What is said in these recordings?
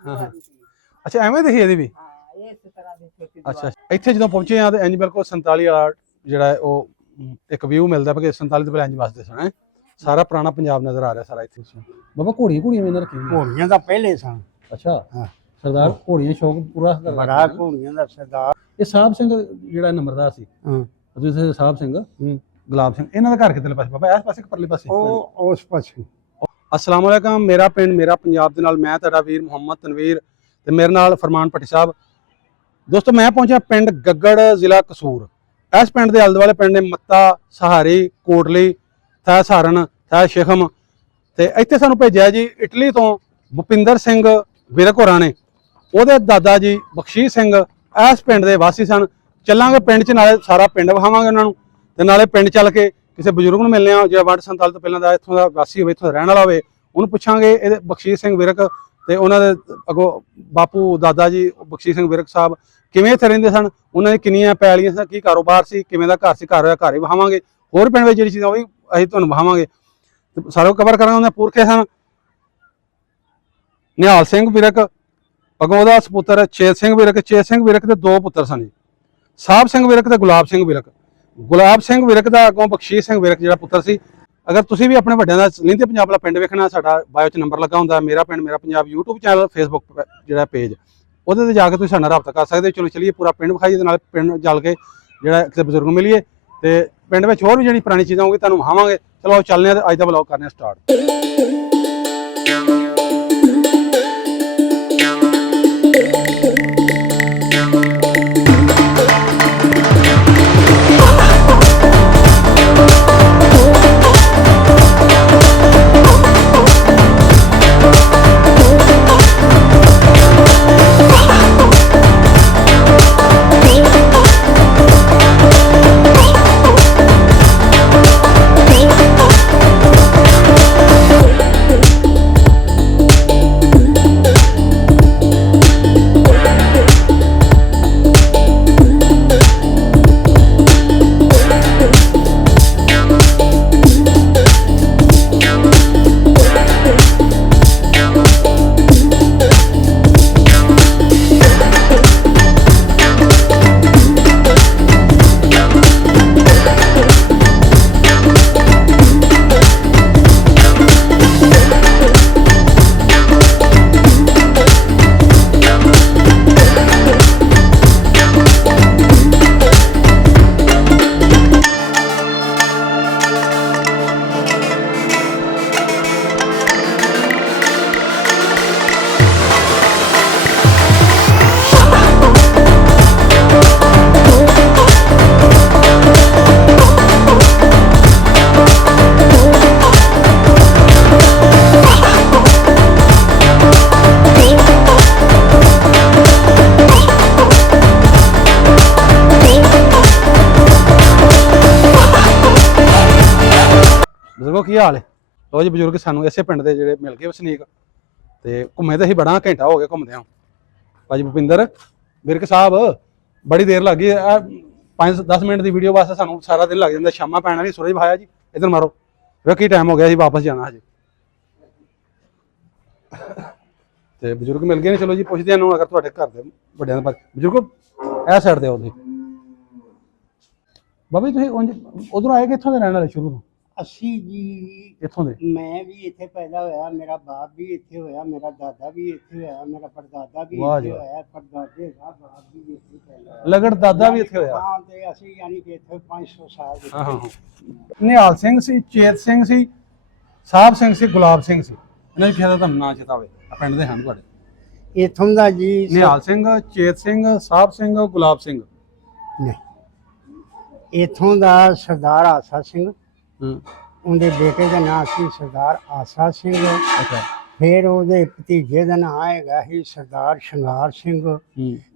ਹਾਂ ਅੱਛਾ ਐਵੇਂ ਦੇਖੀ ਇਹਦੀ ਵੀ ਹਾਂ ਇਸ ਤਰ੍ਹਾਂ ਦੀ ਛੋਟੀ ਅੱਛਾ ਇੱਥੇ ਜਦੋਂ ਪਹੁੰਚੇ ਆ ਤੇ ਇੰਜ ਬਿਲਕੁਲ 47 ਵਾਲਾ ਜਿਹੜਾ ਉਹ ਇੱਕ ਵਿਊ ਮਿਲਦਾ ਕਿ 47 ਦੇ ਪਹਿਲਾਂ ਇੰਜ ਵਸਦੇ ਸਨ ਸਾਰਾ ਪੁਰਾਣਾ ਪੰਜਾਬ ਨਜ਼ਰ ਆ ਰਿਹਾ ਸਾਰਾ ਇੱਥੇ ਬਾਬਾ ਘੋੜੀਆਂ ਵੀ ਇਹਨਾਂ ਰੱਖੀਆਂ ਘੋੜੀਆਂ ਤਾਂ ਪਹਿਲੇ ਸਨ। ਅੱਛਾ ਹਾਂ ਸਰਦਾਰ ਘੋੜੀਆਂ ਸ਼ੌਕ ਪੂਰਾ ਬੜਾ ਘੋੜੀਆਂ ਦਾ ਸਰਦਾਰ। ਇਹ ਸਾਹਿਬ ਸਿੰਘ ਜਿਹੜਾ ਨੰਬਰਦਾਰ ਸੀ ਤੁਸੀਂ ਸਾਹਿਬ ਸਿੰਘ ਗੁਲਾਬ ਸਿੰਘ ਇਹਨਾਂ ਦਾ ਘਰ ਕਿੱਧਰਲੇ ਪਾਸੇ ਬਾਬਾ ਇਸ ਪਾਸੇ ਕਿ ਪਰਲੇ ਪਾਸੇ ਉਹ ਉਸ ਪਾਸੇ। अस्सलाम वालेकुम मेरा पिंड मेरा पंजाब के नाल मैं तुहाडा वीर मुहम्मद तनवीर ते मेरे नाल फरमान भट्टी साहब। दोस्तों मैं पहुंचा पिंड गग्गड़ जिला कसूर। इस पिंड के आले दुआले पिंड ने मत्ता सहारी कोटली थे सहारन थे शिखम ते इत्थे सानूं भेजिया जी इटली तो भुपिंदर सिंह विरक होरां ने उहदे दादा जी बख्शीश सिंह इस पिंड के वासी सन। चलांगे पिंड च नाले सारा पिंड विखावांगे उन्हां नूं ते नाले पिंड चल के किसी बजुर्ग ਨੂੰ ਮਿਲਨੇ ਆ ਜਿਹੜਾ ਵੰਡ 47 ਤੋਂ ਪਹਿਲਾਂ ਦਾ ਇੱਥੋਂ ਦਾ ਵਾਸੀ ਹੋਵੇ ਇੱਥੋਂ ਦਾ ਰਹਿਣ ਵਾਲਾ ਹੋਵੇ ਉਹਨੂੰ ਪੁੱਛਾਂਗੇ ਇਹਦੇ ਬਖਸ਼ੀਸ਼ ਸਿੰਘ ਵਿਰਕ ਤੇ ਉਹਨਾਂ ਦੇ ਅੱਗੋਂ ਬਾਪੂ ਦਾਦਾ ਜੀ ਬਖਸ਼ੀਸ਼ ਸਿੰਘ ਵਿਰਕ ਸਾਹਿਬ ਕਿਵੇਂ ਇੱਥੇ ਰਹਿੰਦੇ ਸਨ, ਉਹਨਾਂ ਦੀ ਕਿੰਨੀਆਂ ਪੈਲੀਆਂ ਸਨ, ਕੀ ਕਾਰੋਬਾਰ ਸੀ, ਕਿਵੇਂ ਦਾ ਘਰ ਸੀ, ਘਰ ਹੋਇਆ ਘਰ ਹੀ ਵਹਾਵਾਂਗੇ, ਹੋਰ ਪਿੰਡ ਵਿੱਚ ਜਿਹੜੀ ਚੀਜ਼ਾਂ ਉਹ ਵੀ ਅਸੀਂ ਤੁਹਾਨੂੰ ਵਹਾਵਾਂਗੇ ਤੇ ਸਾਰਾ ਕਵਰ ਕਰਾਂਗੇ। ਉਹਨਾਂ ਦੇ ਪੁਰਖੇ ਸਨ ਨਿਹਾਲ ਸਿੰਘ ਵਿਰਕ, ਅੱਗੋਂ ਉਹਦਾ ਸਪੁੱਤਰ ਚੇਤ ਸਿੰਘ ਵਿਰਕ, ਚੇਤ ਸਿੰਘ ਵਿਰਕ ਦੇ ਦੋ ਪੁੱਤਰ ਸਨ ਜੀ, ਸਾਹਿਬ ਸਿੰਘ ਵਿਰਕ ਤੇ ਗੁਲਾਬ ਸਿੰਘ ਵਿਰਕ। ਗੁਲਾਬ ਸਿੰਘ ਵਿਰਕ ਦਾ ਅੱਗੋਂ ਬਖਸ਼ੀਸ਼ ਸਿੰਘ ਵਿਰਕ ਜਿਹੜਾ ਪੁੱਤਰ ਸੀ। ਅਗਰ ਤੁਸੀਂ ਵੀ ਆਪਣੇ ਵੱਡਿਆਂ ਦਾ ਲਹਿੰਦੇ ਪੰਜਾਬ ਵਾਲਾ ਪਿੰਡ ਵੇਖਣਾ, ਸਾਡਾ ਬਾਇਓ 'ਚ ਨੰਬਰ ਲੱਗਾ ਹੁੰਦਾ ਮੇਰਾ ਪਿੰਡ ਮੇਰਾ ਪੰਜਾਬ YouTube ਚੈਨਲ ਫੇਸਬੁੱਕ ਜਿਹੜਾ ਪੇਜ, ਉਹਦੇ ਤੇ ਜਾ ਕੇ ਤੁਸੀਂ ਸਾਡੇ ਨਾਲ ਰਾਬਤਾ ਕਰ ਸਕਦੇ ਹੋ। ਚਲੋ ਚਲੀਏ ਪੂਰਾ ਪਿੰਡ ਵਿਖਾਈਏ ਤੇ ਨਾਲ ਪਿੰਡ ਚੱਲ ਕੇ ਜਿਹੜਾ ਕਿਸੇ ਬਜ਼ੁਰਗ ਨੂੰ ਮਿਲੀਏ ਤੇ ਪਿੰਡ ਵਿੱਚ ਹੋਰ ਵੀ ਜਿਹੜੀ ਪੁਰਾਣੀ ਚੀਜ਼ਾਂ ਹੋਊਗੀ ਤੁਹਾਨੂੰ ਵਿਖਾਵਾਂਗੇ। ਚਲੋ ਆਓ ਚੱਲਦੇ ਹਾਂ ਤੇ ਅੱਜ ਦਾ ਵਲੌਗ ਕਰਨੇ ਆ ਸਟਾਰਟ। ਬਜ਼ੁਰਗੋ ਕੀ ਹਾਲ ਹੈ? ਲੋ ਜੀ ਬਜ਼ੁਰਗ ਸਾਨੂੰ ਇਸੇ ਪਿੰਡ ਦੇ ਜਿਹੜੇ ਮਿਲ ਗਏ ਵਸਨੀਕ ਤੇ ਘੁੰਮੇ ਤੇ ਅਸੀਂ ਬੜਾ ਘੰਟਾ ਹੋ ਗਿਆ ਘੁੰਮਦੇ ਆ। ਭਾਜੀ ਭੁਪਿੰਦਰ ਵਿਰਕ ਸਾਹਿਬ ਬੜੀ ਦੇਰ ਲੱਗ ਗਈ, 5-10 ਮਿੰਟ ਦੀ ਵੀਡੀਓ ਵਾਸਤੇ ਸਾਨੂੰ ਸਾਰਾ ਦਿਨ ਲੱਗ ਜਾਂਦਾ। ਸ਼ਾਮਾਂ ਪੈਣ ਵਾਲੀ, ਸੂਰਜ ਭਾਇਆ ਜੀ ਇਧਰ ਮਾਰੋ, ਵੇਖੀ ਟਾਈਮ ਹੋ ਗਿਆ, ਅਸੀਂ ਵਾਪਸ ਜਾਣਾ ਹਜੇ। ਤੇ ਬਜ਼ੁਰਗ ਮਿਲ ਗਏ ਨੇ, ਚਲੋ ਜੀ ਪੁੱਛਦੇ ਹਾਂ ਅਗਰ ਤੁਹਾਡੇ ਘਰ ਦੇ ਵੱਡਿਆਂ ਦਾ ਬਜ਼ੁਰਗੋ ਇਹ ਸਾਈਡ ਤੇ ਆਓ ਤੁਸੀਂ। ਬਾਬਾ ਜੀ ਤੁਸੀਂ ਉਧਰੋਂ ਆਏ ਕਿ ਇੱਥੋਂ ਦੇ ਰਹਿਣ ਵਾਲੇ ਸ਼ੁਰੂ ਤੋਂ? ਅਸੀਂ ਜੀ ਇੱਥੋਂ ਦੇ। ਮੈਂ ਵੀ ਇੱਥੇ ਪੈਦਾ ਹੋਇਆ, ਮੇਰਾ ਬਾਪ ਵੀ ਇੱਥੇ ਹੋਇਆ, ਮੇਰਾ ਦਾਦਾ ਵੀ ਇੱਥੇ ਹੋਇਆ, ਮੇਰਾ ਪੜਦਾਦਾ ਵੀ ਇੱਥੇ ਹੋਇਆ, ਪੜਦਾਦੇ ਦਾ ਬਾਪ ਵੀ ਇੱਥੇ ਪੈਦਾ ਹੋਇਆ, ਲਗੜ ਦਾਦਾ ਵੀ ਇੱਥੇ ਹੋਇਆ। ਹਾਂ ਤੇ ਅਸੀਂ ਯਾਨੀ ਕਿ ਇੱਥੇ 500 ਸਾਲ ਦੇ। ਹਾਂ ਨਿਹਾਲ ਸਿੰਘ ਸੀ, ਚੇਤ ਸਿੰਘ ਸੀ, ਸਾਹਿਬ ਸਿੰਘ ਸੀ, ਗੁਲਾਬ ਸਿੰਘ ਸੀ। ਇਹਨਾਂ ਦੀ ਕਿਸੇ ਦਾ ਤੁਹਾਨੂੰ ਨਾਂ ਚੇਤਾ ਹੋਵੇ? ਪਿੰਡ ਦੇ ਹਨ ਤੁਹਾਡੇ? ਇੱਥੋਂ ਦਾ ਜੀ ਨਿਹਾਲ ਸਿੰਘ, ਚੇਤ ਸਿੰਘ, ਸਾਹਿਬ ਸਿੰਘ, ਗੁਲਾਬ ਸਿੰਘ। ਨਹੀਂ, ਇੱਥੋਂ ਦਾ ਸਰਦਾਰ ਆਸਾ ਸਿੰਘ, ਉਹਦੇ ਬੇਟੇ ਦਾ ਨਾਂ ਸੀ ਸਰਦਾਰ ਆਸਾ ਸਿੰਘ। ਅੱਛਾ। ਫਿਰ ਉਹਦੇ ਭਤੀਜੇ ਦਾ ਨਾਂ ਹੈਗਾ ਸੀ ਸਰਦਾਰ ਸ਼ਿੰਗਾਰ ਸਿੰਘ।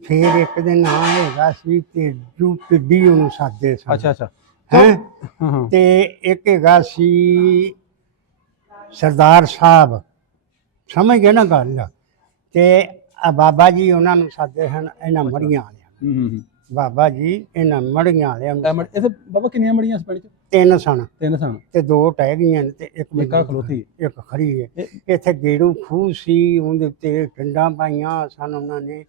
ਫਿਰ ਇੱਕ ਦੇ ਨਾਂ ਹੈਗਾ ਸੀ ਤੇਜੂ ਟਿੱਡੀ, ਉਹਨੂੰ ਸਾਦੇ ਸਨ। ਅੱਛਾ ਅੱਛਾ ਹੈ ਤੇ ਇੱਕ ਹੈਗਾ ਸੀ ਸਰਦਾਰ ਸਾਹਿਬ, ਸਮਝ ਗਏ ਨਾ ਗੱਲ। ਤੇ ਬਾਬਾ ਜੀ ਉਹਨਾਂ ਨੂੰ ਸਾਦੇ ਹਨ ਇਹਨਾਂ ਮੜੀਆਂ ਵਾਲਿਆਂ। ਬਾਬਾ ਜੀ ਇਹਨਾਂ ਮੜੀਆਂ ਵਾਲਿਆਂ। ਇੱਥੇ ਬਾਬਾ ਕਿੰਨੀਆਂ ਮੜੀਆਂ ਇਸ ਪਿੰਡ 'ਚ? 3 ਸਨ ਤਿੰਨ ਸਨ ਤੇ 2 ਟਹਿ ਗਈਆਂ ਨੇ ਤੇ ਇੱਕ ਨਿੱਕਾ ਖਲੋਤੀ ਇੱਕ ਖੜੀ ਹੈ। ਇਹ- ਇੱਥੇ ਗੇੜੂ ਖੂਹ ਸੀ, ਉਹਦੇ ਉੱਤੇ ਪਿੰਡਾਂ ਪਾਈਆਂ ਸਨ ਉਹਨਾਂ ਨੇ,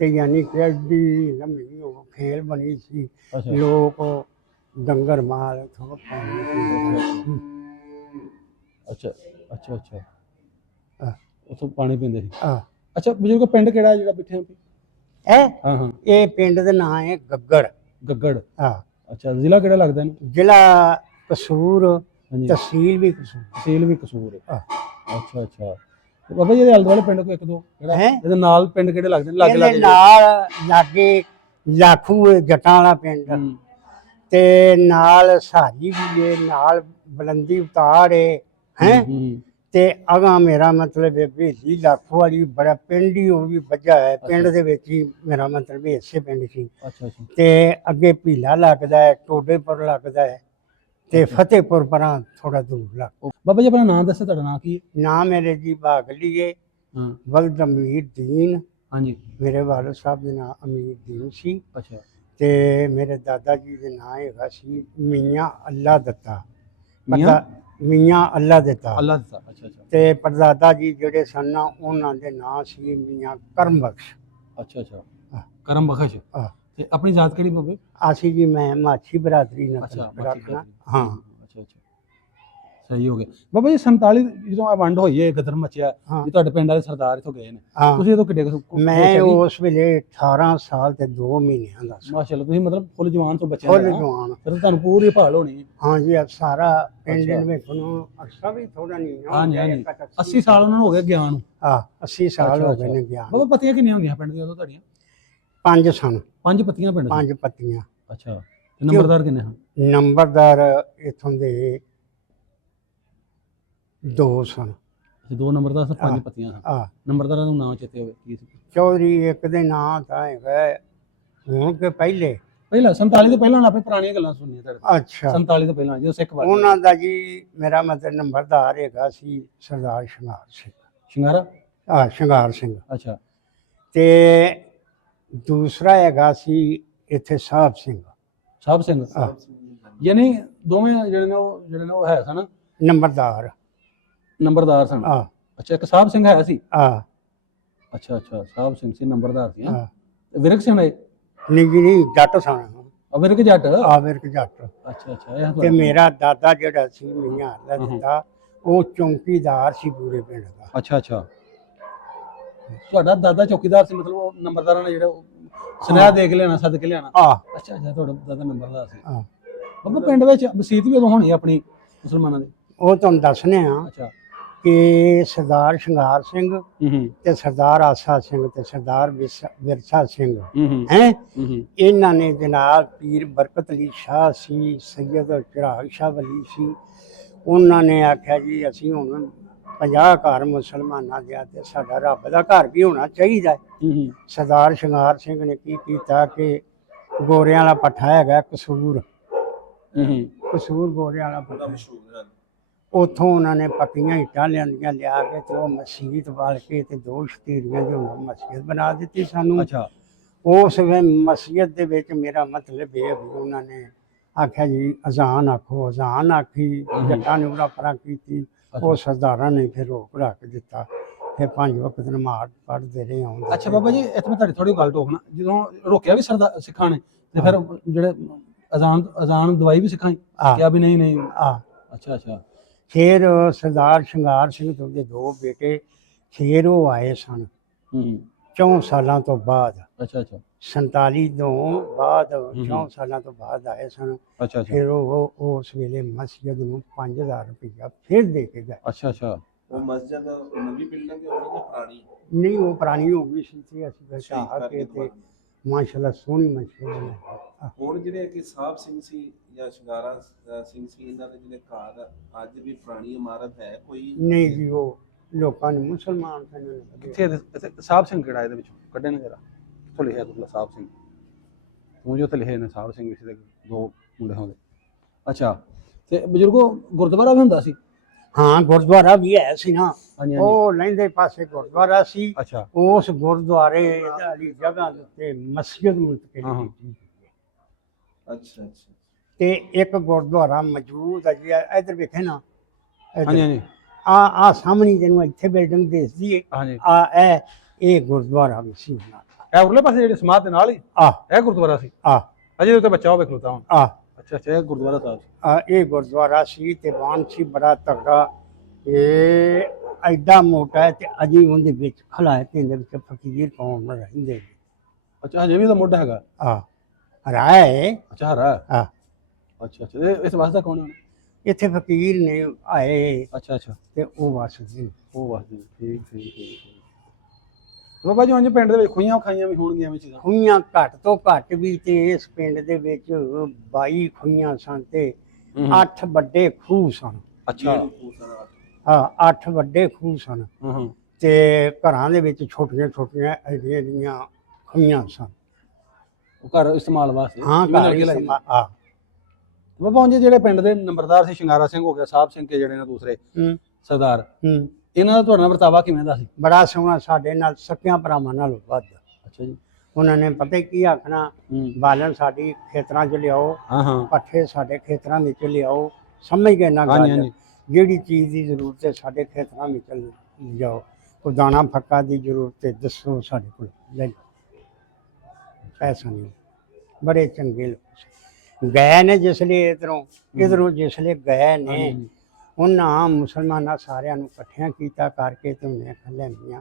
ਤੇ ਯਾਨੀ ਕਿ ਐਡੀ ਲੰਮੀ ਉਹ ਖੇਲ ਬਣੀ ਸੀ। ਅੱਛਾ ਲੋਕ ਡੰਗਰ ਮਾਲ ਥੋੜਾ ਪਾਣੀ ਅੱਛਾ ਅੱਛਾ ਅੱਛਾ ਆਹ। ਉੱਥੋਂ ਪਾਣੀ ਪੀਂਦੇ ਸੀ। ਆ ਅੱਛਾ ਬਜ਼ੁਰਗੋ ਪਿੰਡ ਕਿਹੜਾ ਜਿਹੜਾ ਬੈਠੇ ਆਪਾਂ? ਇਹ ਹਾਂ ਹਾਂ ਇਹ ਪਿੰਡ ਦਾ ਨਾਂ ਹੈ ਗੱਗੜ। ਗੱਗੜ। ਆ ਅੱਛਾ ਜ਼ਿਲ੍ਹਾ ਕਿਹੜਾ ਲੱਗਦਾ ਇਹਨੂੰ? ਜ਼ਿਲ੍ਹਾ ਕਸੂਰ, ਹਾਂਜੀ ਤਹਿਸੀਲ ਵੀ ਕਸੂਰ। ਤਹਿਸੀਲ ਵੀ ਕਸੂਰ ਹੈ। ਆਹ। ਅੱਛਾ ਅੱਛਾ ਤੇ ਬਾਬਾ ਜੀ ਇਹਦੇ ਆਲੇ ਦੁਆਲੇ ਪਿੰਡ ਕੋਈ ਇੱਕ ਦੋ ਜਿਹੜਾ ਹੈਂ? ਇਹਦੇ ਨਾਲ ਪਿੰਡ ਕਿਹੜੇ ਲੱਗਦੇ ਨੇ ਲਾਗੇ ਇਹਦੇ ਲਾਗੇ ਨਾਲ ਲਾਗੇ ਲਾਖੂ ਹੈ, ਜੱਟਾਂ ਵਾਲਾ ਪਿੰਡ, ਹੂੰ, ਤੇ ਨਾਲ ਸਹਾਰੀ ਵੀ ਹੈ, ਨਾਲ ਬਲੰਦੀ ਉਤਾਰ ਹੈ ਹੈ ਹੂੰ, ਤੇ ਅਗਾ ਮੇਰਾ ਮਤਲਬ ਹੈ ਬੇਲੀ ਲਾਖੂ ਵਾਲੀ ਬੜਾ ਪਿੰਡ ਹੀ ਉਹ ਵੀ ਵੱਜਾ ਹੈ। ਪਿੰਡ ਦੇ ਵਿੱਚ ਹੀ ਮੇਰਾ ਮਤਲਬ ਹੈ ਇਸੇ ਪਿੰਡ ਸੀ। ਅੱਛਾ ਅੱਛਾ ਤੇ ਅੱਗੇ ਭੀਲਾ ਲੱਗਦਾ ਹੈ, ਟੋਡੇਪੁਰ ਲੱਗਦਾ ਹੈ, ਤੇ ਫਤਿਹਪੁਰ ਪਰਾਂ ਥੋੜਾ ਦੂਰ ਲੱਗ। ਉਹ ਬਾਬਾ ਜੀ ਆਪਣਾ ਨਾਮ ਦੱਸੋ, ਤੁਹਾਡਾ ਨਾਮ ਕੀ ਹੈ? ਨਾਮ ਮੇਰੇ ਜੀ ਬਾਗਲੀਏ ਹਾਂ ਵਲਦ ਅਮੀਰ ਦੀਨ। ਹਾਂਜੀ ਮੇਰੇ ਵਾਲਦ ਸਾਹਿਬ ਦਾ ਨਾਮ ਅਮੀਰ ਦੀਨ ਸੀ, ਅੱਛਾ ਤੇ ਮੇਰੇ ਦਾਦਾ ਜੀ ਦੇ ਨਾਂ ਹੈਗਾ ਸੀ ਮੀਆਂ ਅੱਲਾ ਦਿੱਤਾ। ਮੀਆਂ ਮੀਆਂ ਅੱਲਾ ਦਿੱਤਾ। ਅੱਲਾ ਦਾ ਅੱਛਾ ਅੱਛਾ ਤੇ ਪਰਦਾਦਾ ਜੀ ਜਿਹੜੇ ਸਨ ਨਾ ਉਹਨਾਂ ਦੇ ਨਾਂ ਸੀ ਮੀਆਂ ਕਰਮ ਬਖਸ਼। ਅੱਛਾ ਅੱਛਾ ਆਹ। ਕਰਮ ਬਖਸ਼। ਆਹ। ਤੇ ਆਪਣੀ ਜਾਤ ਕਿਹੜੀ ਬਾਬੇ? ਅਸੀਂ ਜੀ ਮੈਂ ਮਾਛੀ ਬਰਾਦਰੀ ਨਾਲ ਅੱਛਾ ਰੱਖਣਾ। ਹਾਂ ਅੱਛਾ ਅੱਛਾ ਸਹੀ ਹੋ ਗਿਆ ਬਾਬਾ ਜੀ। 47 ਜਦੋਂ ਆ ਵੰਡ ਹੋਈ ਹੈ, ਗਦਰ ਮਚਿਆ, ਹਾਂ ਜੀ ਤੁਹਾਡੇ ਪਿੰਡ ਵਾਲੇ ਸਰਦਾਰ ਇੱਥੋਂ ਗਏ ਨੇ, ਹਾਂ। ਤੁਸੀਂ ਉਦੋਂ ਕਿੱਡੇ ਮੈਂ ਉਸ ਵੇਲੇ 18 ਸਾਲ ਤੇ 2 ਮਹੀਨਿਆਂ ਦਾ ਸੀ। ਮਾਸ਼ਾਅੱਲਾ ਤੁਸੀਂ ਮਤਲਬ ਫੁੱਲ ਜਵਾਨ ਤੋਂ ਬੱਚਿਆਂ ਫੁੱਲ ਦਾ ਜਵਾਨ। ਫਿਰ ਤੁਹਾਨੂੰ ਪੂਰੀ ਭਾਲ ਹੋਣੀ ਹੈ। ਹਾਂਜੀ ਆ ਸਾਰਾ ਪਿੰਡ ਅੱਛਾ। ਦੇ ਵਿੱਚ ਨੂੰ ਅਰਸਾ ਵੀ ਥੋੜਾ ਨਹੀਂ ਹਾਂਜੀ ਹਾਂਜੀ 80 ਸਾਲ ਉਹਨਾਂ ਨੂੰ ਹੋ ਗਏ ਗਿਆਨ ਨੂੰ। ਆ 80 ਸਾਲ ਅੱਛਾ, ਹੋ ਗਏ ਨੇ ਅੱਛਾ। ਗਿਆਨ। ਬਾਬਾ ਪੱਤੀਆਂ ਕਿੰਨੀਆਂ ਹੁੰਦੀਆਂ ਪਿੰਡ ਦੀਆਂ ਉਦੋਂ ਤੁਹਾਡੀਆਂ? 5 ਸਨ। 5 ਪੱਤੀਆਂ ਪਿੰਡ 5 ਪੱਤੀਆਂ। ਅੱਛਾ ਤੇ ਨੰਬਰਦਾਰ ਕਿੰਨੇ ਹਨ? ਨੰਬਰਦਾਰ ਇਥੋਂ ਦੇ 2 ਸਨ। ਅੱਛਾ 2 ਨੰਬਰਦਾਰ ਸਨ, 5 ਹਾਂ। ਪੱਤੀਆਂ ਸਨ। ਆ ਨੰਬਰਦਾਰਾਂ ਨੂੰ ਨਾਮ ਚੇਤੇ ਹੋਵੇ ਕੀ ਸੀ? ਚੌਧਰੀ ਇੱਕ ਦੇ ਨਾਂ ਤਾਂ ਹੈਗਾ ਹੁਣ ਕਿ ਪਹਿਲੇ। ਪਹਿਲਾਂ 47 ਤੋਂ ਪਹਿਲਾਂ ਆਪੇ ਪੁਰਾਣੀਆਂ ਗੱਲਾਂ ਸੁਣਨੀਆਂ ਤੁਹਾਡੇ ਤੋਂ। ਅੱਛਾ 47 ਤੋਂ ਪਹਿਲਾਂ ਜਦੋਂ ਸਿੱਖ ਵਾਲੇ ਉਹਨਾਂ ਦਾ ਜੀ ਮੇਰਾ ਮਤਲਬ ਨੰਬਰਦਾਰ ਹੈਗਾ ਸੀ ਸਰਦਾਰ ਸ਼ਿੰਗਾਰ ਸਿੰਘ। ਸ਼ਿੰਗਾਰਾ। ਆ ਸ਼ਿੰਗਾਰ ਸਿੰਘ। ਅੱਛਾ ਤੇ ਦੂਸਰਾ ਹੈਗਾ ਸੀ ਇੱਥੇ ਸਾਹਿਬ ਸਿੰਘ। ਸਾਹਿਬ ਸਿੰਘ। ਆਹ। ਯਾਨੀ ਦੋਵੇਂ ਜਿਹੜੇ ਨੇ ਉਹ ਹੈ ਸਨ ਨੰਬਰਦਾਰ। ਨੰਬਰਦਾਰ ਸਨ। ਆ ਅੱਛਾ ਇੱਕ ਸਾਹਿਬ ਸਿੰਘ ਹੈ ਸੀ। ਆ ਅੱਛਾ ਅੱਛਾ ਸਾਹਿਬ ਸਿੰਘ ਸੀ ਨੰਬਰਦਾਰ ਸੀ। ਆ ਵਿਰਕ ਸਿੰਘ ਹੈ ਨਹੀਂ ਜੱਟ ਸਨ। ਵਿਰਕ ਜੱਟ। ਆ ਵਿਰਕ ਜੱਟ। ਅੱਛਾ ਅੱਛਾ ਇਹ ਤੇ ਤੁਹਾਡਾ- ਮੇਰਾ ਦਾਦਾ ਜਿਹੜਾ ਸੀ ਮੀਆਂ ਅੱਲਾ ਦਿੱਤਾ, ਉਹ ਚੌਂਕੀਦਾਰ ਸੀ ਪੂਰੇ ਪਿੰਡ ਦਾ। ਅੱਛਾ ਅੱਛਾ ਤੁਹਾਡਾ ਦਾਦਾ ਚੌਕੀਦਾਰ ਸੀ, ਮਤਲਬ ਉਹ ਨੰਬਰਦਾਰਾਂ ਨੇ ਜਿਹੜਾ ਉਹ ਸੁਨੇਹਾ ਦੇ ਕੇ ਲਿਆਣਾ, ਸੱਦ ਕੇ ਲਿਆਣਾ। ਆ ਅੱਛਾ ਅੱਛਾ ਤੁਹਾਡਾ ਦਾਦਾ ਨੰਬਰਦਾਰ ਸੀ। ਆ ਬਾਬਾ ਪਿੰਡ ਵਿੱਚ ਮਸੀਤ ਵੀ ਉਦੋਂ ਹੋਣੀ ਆਪਣੀ ਮੁਸਲਮਾਨਾਂ ਦੀ? ਉਹ ਤੁਹਾਨੂੰ ਦੱਸਨੇ ਆ ਅੱਛਾ ਕਿ ਸਰਦਾਰ ਸ਼ਿੰਗਾਰ ਸਿੰਘ ਹੂੰ ਤੇ ਸਰਦਾਰ ਆਸਾ ਸਿੰਘ ਤੇ ਸਰਦਾਰ ਵਿਰਸਾ ਸਿੰਘ ਹੂੰ ਹੂੰ ਹੈ, ਹੂੰ ਇਹਨਾਂ ਨੇ ਜਨਾਬ ਪੀਰ ਬਰਕਤ ਅਲੀ ਸ਼ਾਹ ਸੀ, ਸੈਯਦ ਚਿਰਾਗ ਸ਼ਾਹ ਵਲੀ ਸੀ, ਉਹਨਾਂ ਨੇ ਆਖਿਆ ਜੀ ਅਸੀਂ ਹੁਣ 50 ਘਰ ਮੁਸਲਮਾਨਾਂ ਦੇ ਆ ਤੇ ਸਾਡਾ ਰੱਬ ਦਾ ਘਰ ਵੀ ਹੋਣਾ ਚਾਹੀਦਾ ਹੈ। ਹੂੰ ਸਰਦਾਰ ਸ਼ਿੰਗਾਰ ਸਿੰਘ ਨੇ ਕੀ ਕੀਤਾ ਕਿ ਗੋਰਿਆਂ ਵਾਲਾ ਪੱਠਾ ਹੈਗਾ ਕਸੂਰ, ਹੂੰ ਕਸੂਰ ਗੋਰਿਆਂ ਵਾਲਾ ਪੱਠਾ, ਉੱਥੋਂ ਉਹਨਾਂ ਨੇ ਪੱਕੀਆਂ ਇੱਟਾਂ ਲਿਆਂਦੀਆਂ ਲਿਆ ਕੇ ਤੇ ਉਹ ਮਸਜਿਦ ਵਾਲ ਕੇ ਤੇ 2 ਸ਼ਤੀਰੀਆਂ ਦੀ ਉਹਨਾਂ ਮਸਜਿਦ ਬਣਾ ਦਿੱਤੀ ਸਾਨੂੰ। ਅੱਛਾ ਉਸ ਵੇ ਮਸਜਿਦ ਦੇ ਵਿੱਚ ਮੇਰਾ ਮਤਲਬ ਇਹ ਵੀ ਉਹਨਾਂ ਨੇ ਆਖਿਆ ਜੀ ਅਜ਼ਾਨ ਆਖੋ, ਅਜ਼ਾਨ ਆਖੀ, ਜੱਟਾਂ ਨੇ ਉਹਦਾ ਪਰਾਂ ਕੀਤੀ, ਉਹ ਸਰਦਾਰਾਂ ਨੇ ਫਿਰ ਰੋਕ ਰੱਖ ਦਿੱਤਾ। ਫਿਰ 5 ਵਕਤ ਨਮਾਜ਼ ਪੜ੍ਹਦੇ ਰਹੇ ਆਉਂਦੇ। ਅੱਛਾ ਬਾਬਾ ਜੀ ਇੱਥੇ ਮੈਂ ਤੁਹਾਡੀ ਥੋੜੀ ਗੱਲ ਟੋਕਣਾ, ਜਦੋਂ ਰੋਕਿਆ ਵੀ ਸਰਦਾਰ ਸਿੱਖਾਂ ਨੇ ਤੇ ਫਿਰ ਜਿਹੜੇ ਅਜ਼ਾਨ ਦਵਾਈ ਵੀ ਸਿੱਖਾਂ ਕਿਹਾ ਵੀ ਨਹੀਂ ਨਹੀਂ। ਆ ਅੱਛਾ ਅੱਛਾ ਫਿਰ ਸਰਦਾਰ ਸ਼ਿੰਗਾਰ ਸਿੰਘ ਤੇ ਉਹਦੇ 2 ਬੇਟੇ ਫਿਰ ਉਹ ਆਏ ਸਨ ਹੂੰ 4 ਸਾਲਾਂ ਤੋਂ ਬਾਅਦ। ਅੱਛਾ ਅੱਛਾ 47 ਤੋਂ ਬਾਅਦ 4 ਸਾਲਾਂ ਤੋਂ ਬਾਅਦ ਆਏ ਸਨ। ਅੱਛਾ ਅੱਛਾ ਫਿਰ ਉਹ ਉਸ ਵੇਲੇ ਮਸਜਿਦ ਨੂੰ 5000 ਰੁਪਇਆ ਫਿਰ ਦੇ ਕੇ ਗਏ। ਅੱਛਾ ਅੱਛਾ ਉਹ ਮਸਜਿਦ ਨਵੀਂ ਬਿਲਡਿੰਗ ਹੈ ਜਾਂ ਪੁਰਾਣੀ? ਨਹੀਂ ਉਹ ਪੁਰਾਣੀ ਹੋ ਗਈ ਸੀ ਤੇ ਅਸੀਂ ਫਿਰ ਢਾਹ ਕੇ ਤੇ ਮਾਸ਼ਾਅੱਲਾ ਸੋਹਣੀ ਮਸਜਿਦ ਬਣਾਈ। ਹੁਣ ਜਿਹੜੇ ਕਿ ਸਾਹਿਬ ਸਿੰਘ ਸੀ ਜਾਂ ਸ਼ਿੰਗਾਰਾ ਸਿੰਘ ਸੀ, ਇਹਨਾਂ ਦੇ ਜਿਹੜੇ ਘਰ ਅੱਜ ਵੀ ਪੁਰਾਣੀ ਇਮਾਰਤ ਹੈ ਕੋਈ? ਨਹੀਂ ਜੀ ਉਹ ਲੋਕਾਂ ਨੇ ਮੁਸਲਮਾਨ ਸਨ। ਕਿੱਥੇ ਇੱਥੇ ਸਾਹਿਬ ਸਿੰਘ ਕਿਹੜਾ ਇਹਦੇ ਵਿੱਚੋਂ ਕੱਢੇ ਨੇ ਜਰਾ ਕਿੱਥੋਂ ਲਿਖਿਆ ਤੁਲਾ ਸਾਹਿਬ ਸਿੰਘ? ਤੂੰ ਜੋ ਤੇ ਲਿਖੇ ਨੇ ਸਾਹਿਬ ਸਿੰਘ ਵਿੱਚ ਦੇ 2 ਮੁੰਡੇ ਹੁੰਦੇ। ਅੱਛਾ ਤੇ ਬਜ਼ੁਰਗੋ ਗੁਰਦੁਆਰਾ ਵੀ ਹੁੰਦਾ ਸੀ? ਹਾਂ ਗੁਰਦੁਆਰਾ ਵੀ ਹੈ ਸੀ ਨਾ, ਹਾਂਜੀ ਉਹ ਲਹਿੰਦੇ ਪਾਸੇ ਗੁਰਦੁਆਰਾ ਸੀ। ਅੱਛਾ ਉਸ ਗੁਰਦੁਆਰੇ ਵਾਲੀ ਜਗ੍ਹਾ ਦੇ ਉੱਤੇ ਮਸਜਿਦ ਮੁੰਤਕਿਲ ਹਾਂ, ਹਾਂ। ਕੀਤੀ। ਅੱਛਾ ਅੱਛਾ ਤੇ ਇੱਕ ਗੁਰਦੁਆਰਾ ਮੌਜੂਦ ਹੈ ਜੀ ਇੱਧਰ ਵੇਖੇ ਨਾ ਹਾਂਜੀ ਹਾਂਜੀ ਆ ਸਾਹਮਣੇ ਤੈਨੂੰ ਇੱਥੇ ਬਿਲਡਿੰਗ ਦਿਸਦੀ ਹੈ ਹਾਂਜੀ ਇਹ ਗੁਰਦੁਆਰਾ ਵੀ ਸੀ ਉਹਨਾਂ ਇਹ ਉਰਲੇ ਪਾਸੇ ਜਿਹੜੇ ਸਮਾਧ ਦੇ ਨਾਲ ਹੀ ਆ ਇਹ ਗੁਰਦੁਆਰਾ ਸੀ ਆ ਅਜੇ ਉੱਤੇ ਬੱਚਾ ਹੋਵੇ ਖਲੋਤਾ ਹੁਣ ਆ ਅੱਛਾ ਅੱਛਾ ਇਹ ਗੁਰਦੁਆਰਾ ਸਾਹਿਬ ਇਹ ਗੁਰਦੁਆਰਾ ਸੀ ਤੇ ਵਾਨ ਸੀ ਬੜਾ ਤਗੜਾ ਇਹ ਐਡਾ ਮੋਟਾ ਹੈ ਤੇ ਅਜੀ ਉਹਦੇ ਵਿੱਚ ਖਲਾਇਤਾਂ ਦੇ ਵਿੱਚ ਫਕੀਰ ਕੌਮ ਰਹਿੰਦੇ ਨੇ। ਅੱਛਾ ਹਜੇ ਵੀ ਤਾਂ ਮੋਢਾ ਹੈਗਾ ਆ ਰਾਏ ਅੱਛਾ ਹਰਾ ਆ ਅੱਛਾ ਅੱਛਾ ਇਹ ਇਸ ਵਾਸਤੇ ਕੌਣ ਹੈ ਇੱਥੇ ਫਕੀਰ ਨੇ ਆਏ ਅੱਛਾ ਅੱਛਾ ਤੇ ਉਹ ਵਸਦੇ ਨੇ। ਉਹ ਵਾਸਤੇ ਠੀਕ ਠੀਕ ਠੀਕ ਬਾਬਾ ਜੀ ਉਂਝ ਪਿੰਡ ਦੇ ਵਿੱਚ ਖੁਈਆਂ ਖਾਈਆਂ ਵੀ ਹੋਣਗੀਆਂ ਵਿੱਚ ਚੀਜ਼ਾਂ ਖੂਹੀਆਂ ਘੱਟ ਤੋਂ ਘੱਟ ਵੀ ਤੇ ਇਸ ਪਿੰਡ ਦੇ ਵਿੱਚ 22 ਖੂਹੀਆਂ ਸਨ ਤੇ 8 ਵੱਡੇ ਖੂਹ ਸਨ। ਅੱਛਾ ਹਾਂ 8 ਵੱਡੇ ਖੂਹ ਸਨ ਹੂੰ ਤੇ ਘਰਾਂ ਦੇ ਵਿੱਚ ਛੋਟੀਆਂ ਛੋਟੀਆਂ ਐਡੀਆਂ ਦੀਆਂ ਖੂਹੀਆਂ ਸਨ। ਉਹ ਘਰ ਇਸਤੇਮਾਲ ਵਾਸਤੇ ਹਾਂ ਜਿਵੇਂ ਘਰ ਨਲਕੇ ਲਾਏ। ਆ ਬਾਬਾ ਉਂਝ ਜਿਹੜੇ ਪਿੰਡ ਦੇ ਨੰਬਰਦਾਰ ਸੀ ਸ਼ਿੰਗਾਰਾ ਸਿੰਘ ਹੋ ਗਿਆ ਸਾਹਿਬ ਸਿੰਘ ਕੇ ਜਿਹੜੇ ਨੇ ਦੂਸਰੇ ਹੂੰ ਸਰਦਾਰ ਹੂੰ ਇਹਨਾਂ ਦਾ ਤੁਹਾਡੇ ਨਾਲ ਵਰਤਾਵਾ ਕਿਵੇਂ ਦਾ ਸੀ ਬੜਾ ਸੋਹਣਾ ਸਾਡੇ ਨਾਲ ਸਕਿਆਂ ਭਰਾਵਾਂ ਨਾਲ ਵੱਧ। ਅੱਛਾ ਜੀ ਉਹਨਾਂ ਨੇ ਪਤਾ ਕੀ ਆਖਣਾ ਹੂੰ ਬਾਲਣ ਸਾਡੀ ਖੇਤਰਾਂ 'ਚ ਲਿਆਓ ਹਾਂ ਹਾਂ ਪੱਠੇ ਸਾਡੇ ਖੇਤਰਾਂ ਵਿੱਚ ਲਿਆਓ ਸਮਝ ਗਏ ਨਾ ਹਾਂਜੀ ਗੱਲ ਹਾਂਜੀ ਜਿਹੜੀ ਚੀਜ਼ ਦੀ ਜ਼ਰੂਰਤ ਹੈ ਸਾਡੇ ਖੇਤਰਾਂ ਵਿੱਚ ਲਿਆਓ ਕੋਈ ਦਾਣਾ ਫੱਕਾ ਦੀ ਜ਼ਰੂਰਤ ਹੈ ਦੱਸੋ ਸਾਡੇ ਕੋਲ ਲੈ ਲਓ ਪੈਸਾ ਨਹੀਂ ਬੜੇ ਚੰਗੇ ਲੋਕ ਸੀ। ਗਏ ਨੇ ਜਿਸ ਲਈ ਇਧਰੋਂ ਜਿਸ ਲਈ ਗਏ ਨੇ ਉਹਨਾਂ ਮੁਸਲਮਾਨਾਂ ਸਾਰਿਆਂ ਨੂੰ ਇਕੱਠਿਆਂ ਕੀਤਾ ਕਰਕੇ ਤੇ ਉਹਨੇ ਲੈਂਦੀਆਂ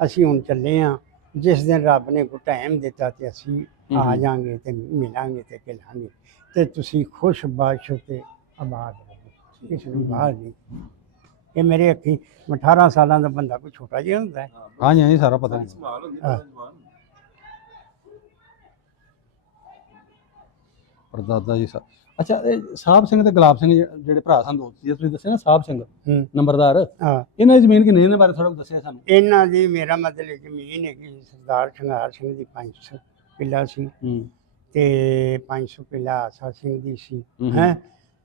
ਅਸੀਂ ਹੁਣ ਚੱਲੇ ਹਾਂ ਜਿਸ ਦਿਨ ਰੱਬ ਨੇ ਕੋ ਟਾਈਮ ਦਿੱਤਾ ਤੇ ਅਸੀਂ ਆ ਜਾਾਂਗੇ ਤੇ ਮਿਲਾਂਗੇ ਤੇ ਖਿਲਾਂਗੇ ਤੇ ਤੁਸੀਂ ਖੁਸ਼ ਬਾਸ਼ ਤੇ ਆਬਾਦ ਰਹੋ ਕਿਸੇ ਨੂੰ ਬਾਹਰ ਨਹੀਂ। ਇਹ ਮੇਰੇ ਅੱਖੀ 18 ਸਾਲਾਂ ਦਾ ਬੰਦਾ ਕੋਈ ਛੋਟਾ ਜਿਹਾ ਹੁੰਦਾ ਹੈ। ਹਾਂਜੀ ਹਾਂਜੀ ਸਾਰਾ ਪਤਾ ਨਹੀਂ ਸੰਭਾਲ ਹੁੰਦੀ ਹਾਂ। ਜਵਾਨ ਪਰਦਾਦਾ ਜੀ ਸਾਹਿਬ ਅੱਛਾ ਇਹ ਸਾਹਿਬ ਸਿੰਘ ਤੇ ਗੁਲਾਬ ਸਿੰਘ ਜਿਹੜੇ ਭਰਾ ਸਨ ਦੋਸਤ ਜੀ ਤੁਸੀਂ ਦੱਸਿਆ ਨਾ ਸਾਹਿਬ ਸਿੰਘ ਹੂੰ ਨੰਬਰਦਾਰ ਹਾਂ ਇਹਨਾਂ ਦੀ ਜ਼ਮੀਨ ਕਿੰਨੀ ਇਹਨਾਂ ਬਾਰੇ ਥੋੜਾ ਦੱਸਿਆ ਸਾਨੂੰ ਇਹਨਾਂ ਦੀ ਮੇਰਾ ਮਤਲਬ ਜ਼ਮੀਨ ਹੈਗੀ ਸਰਦਾਰ ਸ਼ਿੰਗਾਰ ਸਿੰਘ ਦੀ 500 ਕਿੱਲਾ ਸੀ ਹੂੰ ਤੇ 500 ਕਿੱਲਾ ਆਸਾ ਸਿੰਘ ਦੀ ਸੀ ਹੂੰ। ਹੈ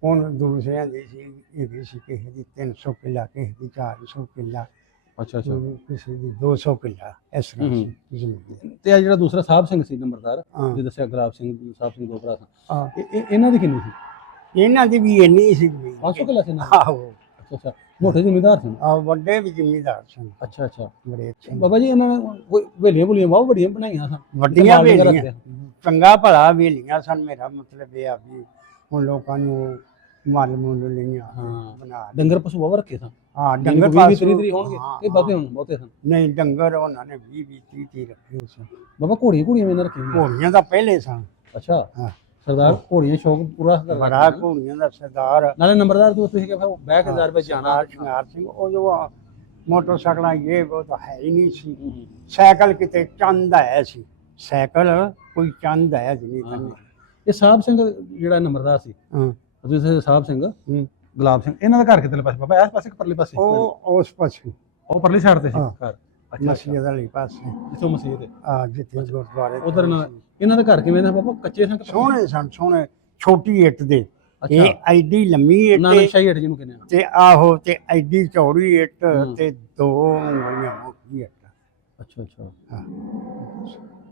ਹੁਣ ਦੂਸਰਿਆਂ ਦੀ ਸੀ ਹੈਗੀ ਸੀ ਕਿਸੇ ਦੀ 300 ਕਿੱਲਾ ਕਿਸੇ ਦੀ 400 ਕਿੱਲਾ ਅੱਛਾ ਅੱਛਾ ਕਿਸੇ ਦੀ 200 ਕਿੱਲਾ ਇਸ ਤਰ੍ਹਾਂ ਹੂੰ। ਸੀ ਜ਼ਮੀਨ। ਤੇ ਆ ਜਿਹੜਾ ਦੂਸਰਾ ਸਾਹਿਬ ਸਿੰਘ ਸੀ ਨੰਬਰਦਾਰ ਹਾਂ। ਜੇ ਦੱਸਿਆ ਗੁਲਾਬ ਸਿੰਘ ਸਾਹਿਬ ਸਿੰਘ ਦੋ ਭਰਾ ਸਨ ਹਾਂ ਇਹਨਾਂ ਦੀ ਕਿੰਨੀ ਸੀ ਇਹਨਾਂ ਦੀ ਵੀ ਇੰਨੀ ਸੀ ਜ਼ਮੀਨ 500 ਕਿੱਲਾ ਸੀ ਇਹਨਾਂ ਆਹੋ ਅੱਛਾ ਅੱਛਾ ਮੋਟੇ ਜ਼ਿਮੀਂਦਾਰ ਸਨ ਆ ਵੱਡੇ ਵੀ ਜ਼ਿਮੀਂਦਾਰ ਸਨ ਅੱਛਾ ਅੱਛਾ ਬੜੇ ਅੱਛੇ ਬਾਬਾ ਜੀ ਇਹਨਾਂ ਨੇ ਕੋਈ ਵੇਲੀਆਂ ਬੁਲੀਆਂ ਬਹੁਤ ਵੱਡੀਆਂ ਬਣਾਈਆਂ ਸਨ ਵੱਡੀਆਂ ਸੰਭਾਲ ਕੇ ਵੇਲੀਆਂ ਰੱਖਦੇ। ਚੰਗਾ ਭਲਾ ਵੇਲੀਆਂ ਸਨ ਮੇਰਾ ਮਤਲਬ ਇਹ ਆ ਵੀ ਹੁਣ ਲੋਕਾਂ ਨੂੰ ਮਲ ਮੁੱਲ ਲਈਆਂ ਹਾਂ। ਬਣਾ ਡੰਗਰ ਪਸ਼ੂ ਬਹੁਤ ਰੱਖੇ ਸਨ ਹਾਂ ਡੰਗਰ ਡੰਗਰ 20 ਪਾਸੋਂ- 30 ਹੋਣਗੇ ਹਾਂ, ਇਹ ਬਹੁਤੇ ਹੁਣ ਬਹੁਤੇ ਸਨ ਨਹੀਂ ਡੰਗਰ ਉਹਨਾਂ ਨੇ 20 30 ਰੱਖੇ ਸਨ। ਬਾਬਾ ਘੋੜੀਆਂ ਵੀ ਇਹਨਾਂ ਰੱਖੀਆਂ ਹੋਈਆਂ। ਘੋੜੀਆਂ ਤਾਂ ਪਹਿਲੇ ਸਨ ਅੱਛਾ ਹਾਂ ਸਰਦਾਰ ਘੋੜੀਆਂ ਸ਼ੌਕ ਪੂਰਾ ਕਰਦਾ ਬੜਾ ਘੋੜੀਆਂ ਦਾ ਸਰਦਾਰ ਨਾਲੇ ਨੰਬਰਦਾਰ ਤੋਂ ਤੁਸੀਂ ਕਿ ਫਿਰ ਬਹਿ ਕੇ ਦਰ ਵਿੱਚ ਜਾਣਾ ਸਰਦਾਰ ਸ਼ਿੰਗਾਰ ਸਿੰਘ ਉਹ ਜੋ ਮੋਟਰਸਾਈਕਲਾਂ ਉਹ ਤਾਂ ਹੈ ਹੀ ਨਹੀਂ ਸੀ ਸਾਈਕਲ ਕਿਤੇ ਚੰਦ ਆਇਆ ਸੀ ਸਾਈਕਲ ਕੋਈ ਚੰਦ ਆਇਆ ਜਿਵੇਂ ਕੰਨੇ ਇਹ ਸਾਹਿਬ ਸਿੰਘ ਜਿਹੜਾ ਨੰਬਰਦਾਰ ਸੀ ਹਾਂ ਤੁਸੀਂ ਸਾਹਿਬ ਸਿੰਘ ਹੂੰ। ਗੁਲਾਬ ਸਿੰਘ ਇਹਨਾਂ ਦਾ ਘਰ ਕਿਤੇ ਪਾਸੇ ਬਾਬਾ ਇਸ ਪਾਸੇ ਕਿ ਪਰਲੇ ਪਾਸੇ ਉਹ ਉਸ ਪਾਸੇ ਉਹ ਪਰਲੀ ਸਾਈਡ ਤੇ ਸੀ ਹਾਂ। ਘਰ ਅੱਛਾ ਮਸਜਿਦ ਵਾਲੀ ਪਾਸੇ ਜਿੱਥੋਂ ਮਸਜਿਦ ਹੈ ਆ ਜਿੱਥੇ ਗੁਰਦੁਆਰੇ ਉਧਰ ਇਹਨਾਂ ਦਾ ਘਰ ਕਿਵੇਂ ਦਾ ਬਾਬਾ ਕੱਚੇ ਸਨ ਕਿ ਪੱਕੇ? ਸੋਹਣੇ ਸਨ ਸੋਹਣੇ ਛੋਟੀ ਇੱਟ ਦੇ ਅੱਛਾ ਇਹ ਐਡੀ ਲੰਮੀ ਇੱਟ ਨਾਨਕ ਸ਼ਾਹੀ ਹਟ ਜਿਹਨੂੰ ਕਹਿੰਦੇ ਆ ਤੇ ਆਹੋ ਤੇ ਐਡੀ ਚੌੜੀ ਇੱਟ ਹੂੰ। ਤੇ 2 ਉਂਗਲੀਆਂ ਮੋਟੀ ਇੱਟ ਅੱਛਾ ਅੱਛਾ ਹਾਂ।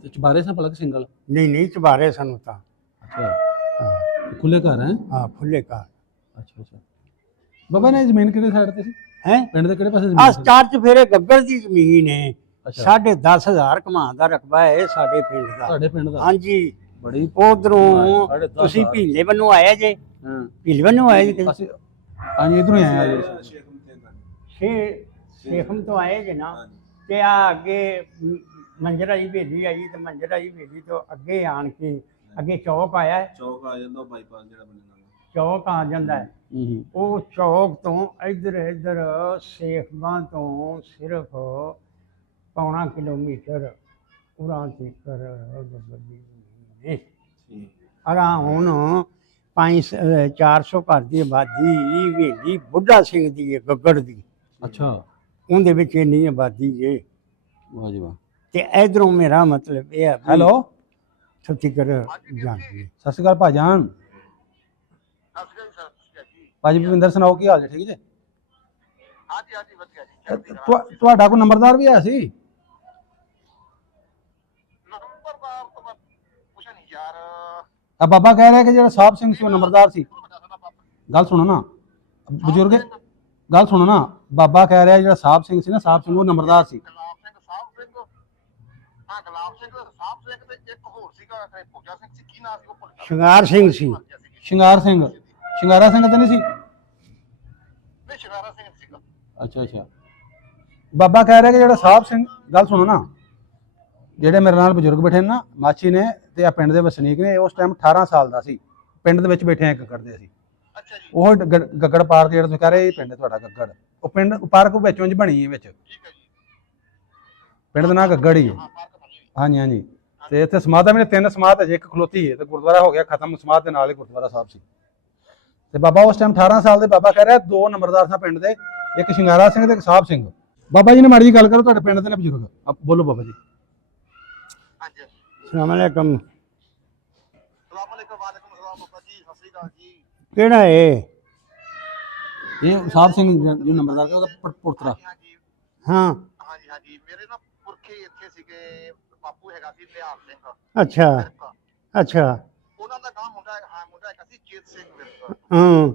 ਤੇ ਚਬਾਰੇ ਸਾਂ ਪਲਕ ਸਿੰਗਲ ਨਹੀਂ ਚਬਾਰੇ ਸਾਨੂੰ ਤਾਂ ਅੱਛਾ ਹਾਂ ਤੇ ਖੁੱਲੇ ਘਰ ਹੈ ਹਾਂ ਖੁੱਲੇ ਘਰ ਅੱਛਾ ਅੱਛਾ ਬਾਬਾ ਨੇ ਜ਼ਮੀਨ ਕਿਹੜੇ ਸਾਈਡ ਤੇ ਸੀ ਹੈ ਪਿੰਡ ਦੇ ਕਿਹੜੇ ਪਾਸੇ ਆ ਜ਼ਮੀਨ ਸੀ ਸਟਾਰ ਚ ਫੇਰੇ ਗੱਗਰ ਦੀ ਜ਼ਮੀਨ ਹੈ ਅੱਛਾ 10,500 ਕਮਾਂ ਦਾ ਰਕਬਾ ਹੈ ਸਾਡੇ ਪਿੰਡ ਦਾ ਤੁਹਾਡੇ ਪਿੰਡ ਦਾ ਹਾਂਜੀ ਬੜੀ ਉਧਰੋਂ 10,500 ਤੁਸੀਂ ਭੀਲੇ ਵੱਲੋਂ ਆਏ ਜੇ ਹਾਂ ਭੀਲੇ ਵੱਲੋਂ ਆਏ ਜੇ ਅਸੀਂ ਹਾਂਜੀ ਇਧਰੋਂ ਆਏ ਆ ਜੀ ਸ਼ੇਖ ਮਤਿੰਦਰ ਸ਼ੇਖਮ ਤੋਂ ਆਏ ਜੇ ਨਾ ਹਾਂਜੀ ਤੇ ਆ ਅੱਗੇ ਮੰਜਰਾਈ ਭੇਜੀ ਆਈ ਤੇ ਮੰਜਰਾਈ ਭੇਜੀ ਤੋਂ ਅੱਗੇ ਆਣ ਕੇ ਅੱਗੇ ਚੌਕ ਆਇਆ ਹੈ, ਚੌਕ ਆ ਜਾਂਦਾ ਬਾਈਪਾਸ ਜਿਹੜਾ ਬਣਨਾ ਚੌਕ ਆ ਜਾਂਦਾ ਹੈ ਹੂੰ ਉਹ ਚੌਕ ਤੋਂ ਇੱਧਰ ਸੇਖਵਾਂ ਤੋਂ ਸਿਰਫ 1.5 ਕਿਲੋਮੀਟਰ ਉਰਾਂ ਤੀਕਰ ਨੇ ਠੀਕ ਅਰਾ ਹੁਣ 400 ਘਰ ਦੀ ਆਬਾਦੀ ਹਵੇਲੀ ਬੁੱਢਾ ਸਿੰਘ ਦੀ ਹੈ ਗੱਗੜ ਦੀ ਅੱਛਾ ਉਹਦੇ ਵਿੱਚ ਇੰਨੀ ਆਬਾਦੀ ਹੈ ਵਾਹ ਜੀ ਵਾਹ ਤੇ ਇਧਰੋਂ ਮੇਰਾ ਮਤਲਬ ਇਹ ਹੈ ਹੈਲੋ ਸਤਿਕਰ ਜਾਂਦੀ ਹੈ। ਸਤਿ ਸ਼੍ਰੀ ਅਕਾਲ ਭਾਜਾਨ ਭਾਜੀ ਭਵਿੰਦਰ ਸੁਣਾਓ ਕੀ ਹਾਲ ਜੀ ਠੀਕ ਜੀ ਹਾਂਜੀ ਵਧੀਆ ਜੀ ਤੁਹਾਡਾ ਕੋਈ ਨੰਬਰਦਾਰ ਵੀ ਆਇਆ ਸੀ ਨੰਬਰਦਾਰ ਤਾਂ ਮੈਂ ਪੁੱਛਿਆ ਨਹੀਂ ਯਾਰ ਆ ਬਾਬਾ ਕਹਿ ਰਿਹਾ ਕਿ ਜਿਹੜਾ ਸਾਹਿਬ ਸਿੰਘ ਸੀ ਉਹ ਨੰਬਰਦਾਰ ਸੀ। ਗੱਲ ਸੁਣੋ ਨਾ ਬਜ਼ੁਰਗ, ਗੱਲ ਸੁਣੋ ਨਾ। ਬਾਬਾ ਕਹਿ ਰਿਹਾ ਜਿਹੜਾ ਸਾਹਿਬ ਸਿੰਘ ਸੀ ਨਾ, ਸਾਹਿਬ ਸਿੰਘ ਉਹ ਨੰਬਰਦਾਰ ਸੀ। ਗੁਲਾਬ ਸਿੰਘ ਸਾਹਿਬ ਸਿੰਘ, ਹਾਂ ਗੁਲਾਬ ਸਿੰਘ ਸਾਹਿਬ ਸਿੰਘ ਤੇ ਇੱਕ ਹੋਰ ਸੀਗਾ ਭੁੱਜਾ ਸਿੰਘ ਸੀ, ਕੀ ਨਾਮ ਸੀ ਉਹ ਭੁੱਲ ਗਿਆ। ਸ਼ਿੰਗਾਰ ਸਿੰਘ ਸੀ। ਸ਼ਿੰਗਾਰ ਸਿੰਘ, ਸ਼ਿੰਗਾਰਾ ਸਿੰਘ ਤਾਂ ਨਹੀਂ ਸੀ? ਨਹੀਂ ਸ਼ਿਕਾਰਾ ਸਿੰਘ ਸੀਗਾ। ਅੱਛਾ ਅੱਛਾ। ਬਾਬਾ ਕਹਿ ਰਿਹਾ ਕਿ ਜਿਹੜਾ ਸਾਹਿਬ ਸਿੰਘ, ਗੱਲ ਸੁਣੋ ਨਾ, ਜਿਹੜੇ ਮੇਰੇ ਨਾਲ ਬਜ਼ੁਰਗ ਬੈਠੇ ਨੇ ਨਾ, ਮਾਚੀ ਨੇ ਤੇ ਆ ਪਿੰਡ ਦੇ ਵਸਨੀਕ ਨੇ, ਉਸ ਟਾਈਮ 18 ਸਾਲ ਦਾ ਸੀ, ਪਿੰਡ ਦੇ ਵਿੱਚ ਬੈਠੇ ਇੱਕ ਕਰਦੇ ਸੀ। ਅੱਛਾ ਜੀ, ਉਹ ਗੱਗੜ ਪਾਰਕ ਜਿਹੜਾ ਤੁਸੀਂ ਕਹਿ ਰਹੇ ਇਹ ਪਿੰਡ ਹੈ ਤੁਹਾਡਾ ਗੱਗੜ, ਉਹ ਪਿੰਡ ਪਾਰਕ ਵਿੱਚੋਂ ਬਣੀ ਹੈ ਵਿੱਚ, ਠੀਕ ਹੈ ਜੀ। ਪਿੰਡ ਦਾ ਨਾਂ ਗੱਗੜ ਹੀ ਹੈ। ਹਾਂ ਪਾਰਕ ਬਣੀ ਹੋਈ। ਹਾਂਜੀ ਹਾਂਜੀ। ਤੇ ਇੱਥੇ ਸਮਾਧਾਂ ਵੀ ਨੇ, 3 ਸਮਾਧ ਹੈ, ਇੱਕ ਖਲੋਤੀ ਹੈ, ਤੇ ਗੁਰਦੁਆਰਾ ਹੋ ਗਿਆ ਖਤਮ, ਸਮਾਧ ਦੇ ਨਾਲ ਹੀ ਗੁਰਦੁਆਰਾ ਸਾਹਿਬ ਸੀ। ਤੇ ਬਾਬਾ ਉਸ ਟਾਈਮ 18 ਸਾਲ ਦੇ, ਬਾਬਾ ਕਹਿ ਰਿਹਾ 2 ਨੰਬਰਦਾਰ ਸਨ ਪਿੰਡ ਦੇ, ਇੱਕ ਸ਼ਿੰਗਾਰਾ ਸਿੰਘ ਤੇ ਇੱਕ ਸਾਹਿਬ ਸਿੰਘ। ਬਾਬਾ ਜੀ ਨੇ ਮਾੜੀ ਜਿਹੀ ਗੱਲ ਕਰੋ, ਤੁਹਾਡੇ ਪਿੰਡ ਦੇ ਨੇ ਬਜ਼ੁਰਗ, ਬੋਲੋ ਬਾਬਾ ਜੀ। ਹਾਂਜੀ ਅਸਲਾਮ ਵਾਲੇਕਮ। ਸਲਾਮ ਅਲੈਕੁਮ। ਵਾਲੇਕੁਮ ਸਲਾਮ ਬਾਬਾ ਜੀ, ਸਤਿ ਸ੍ਰੀ ਅਕਾਲ ਜੀ। ਕਿਹੜਾ ਏ? ਇਹ ਸਾਹਿਬ ਸਿੰਘ ਜੋ ਨੰਬਰਦਾਰ ਉਹਦਾ ਪੁੱਤਰਾ। ਹਾਂਜੀ ਹਾਂ ਹਾਂਜੀ ਹਾਂਜੀ, ਮੇਰੇ ਨਾ ਪੁਰਖੇ ਇੱਥੇ ਸੀਗੇ, ਬਾਪੂ ਹੈਗਾ ਸੀ ਨਿਹਾਲ ਸਿੰਘ ਅੱਛਾ ਵਿਰਕ। ਅੱਛਾ। ਉਹਨਾਂ ਦਾ ਨਾਮ ਮੁੰਡਾ ਹੈਗਾ ਸੀ ਚੇਤ ਸਿੰਘ ਵਿਰਕ। ਹਾਂ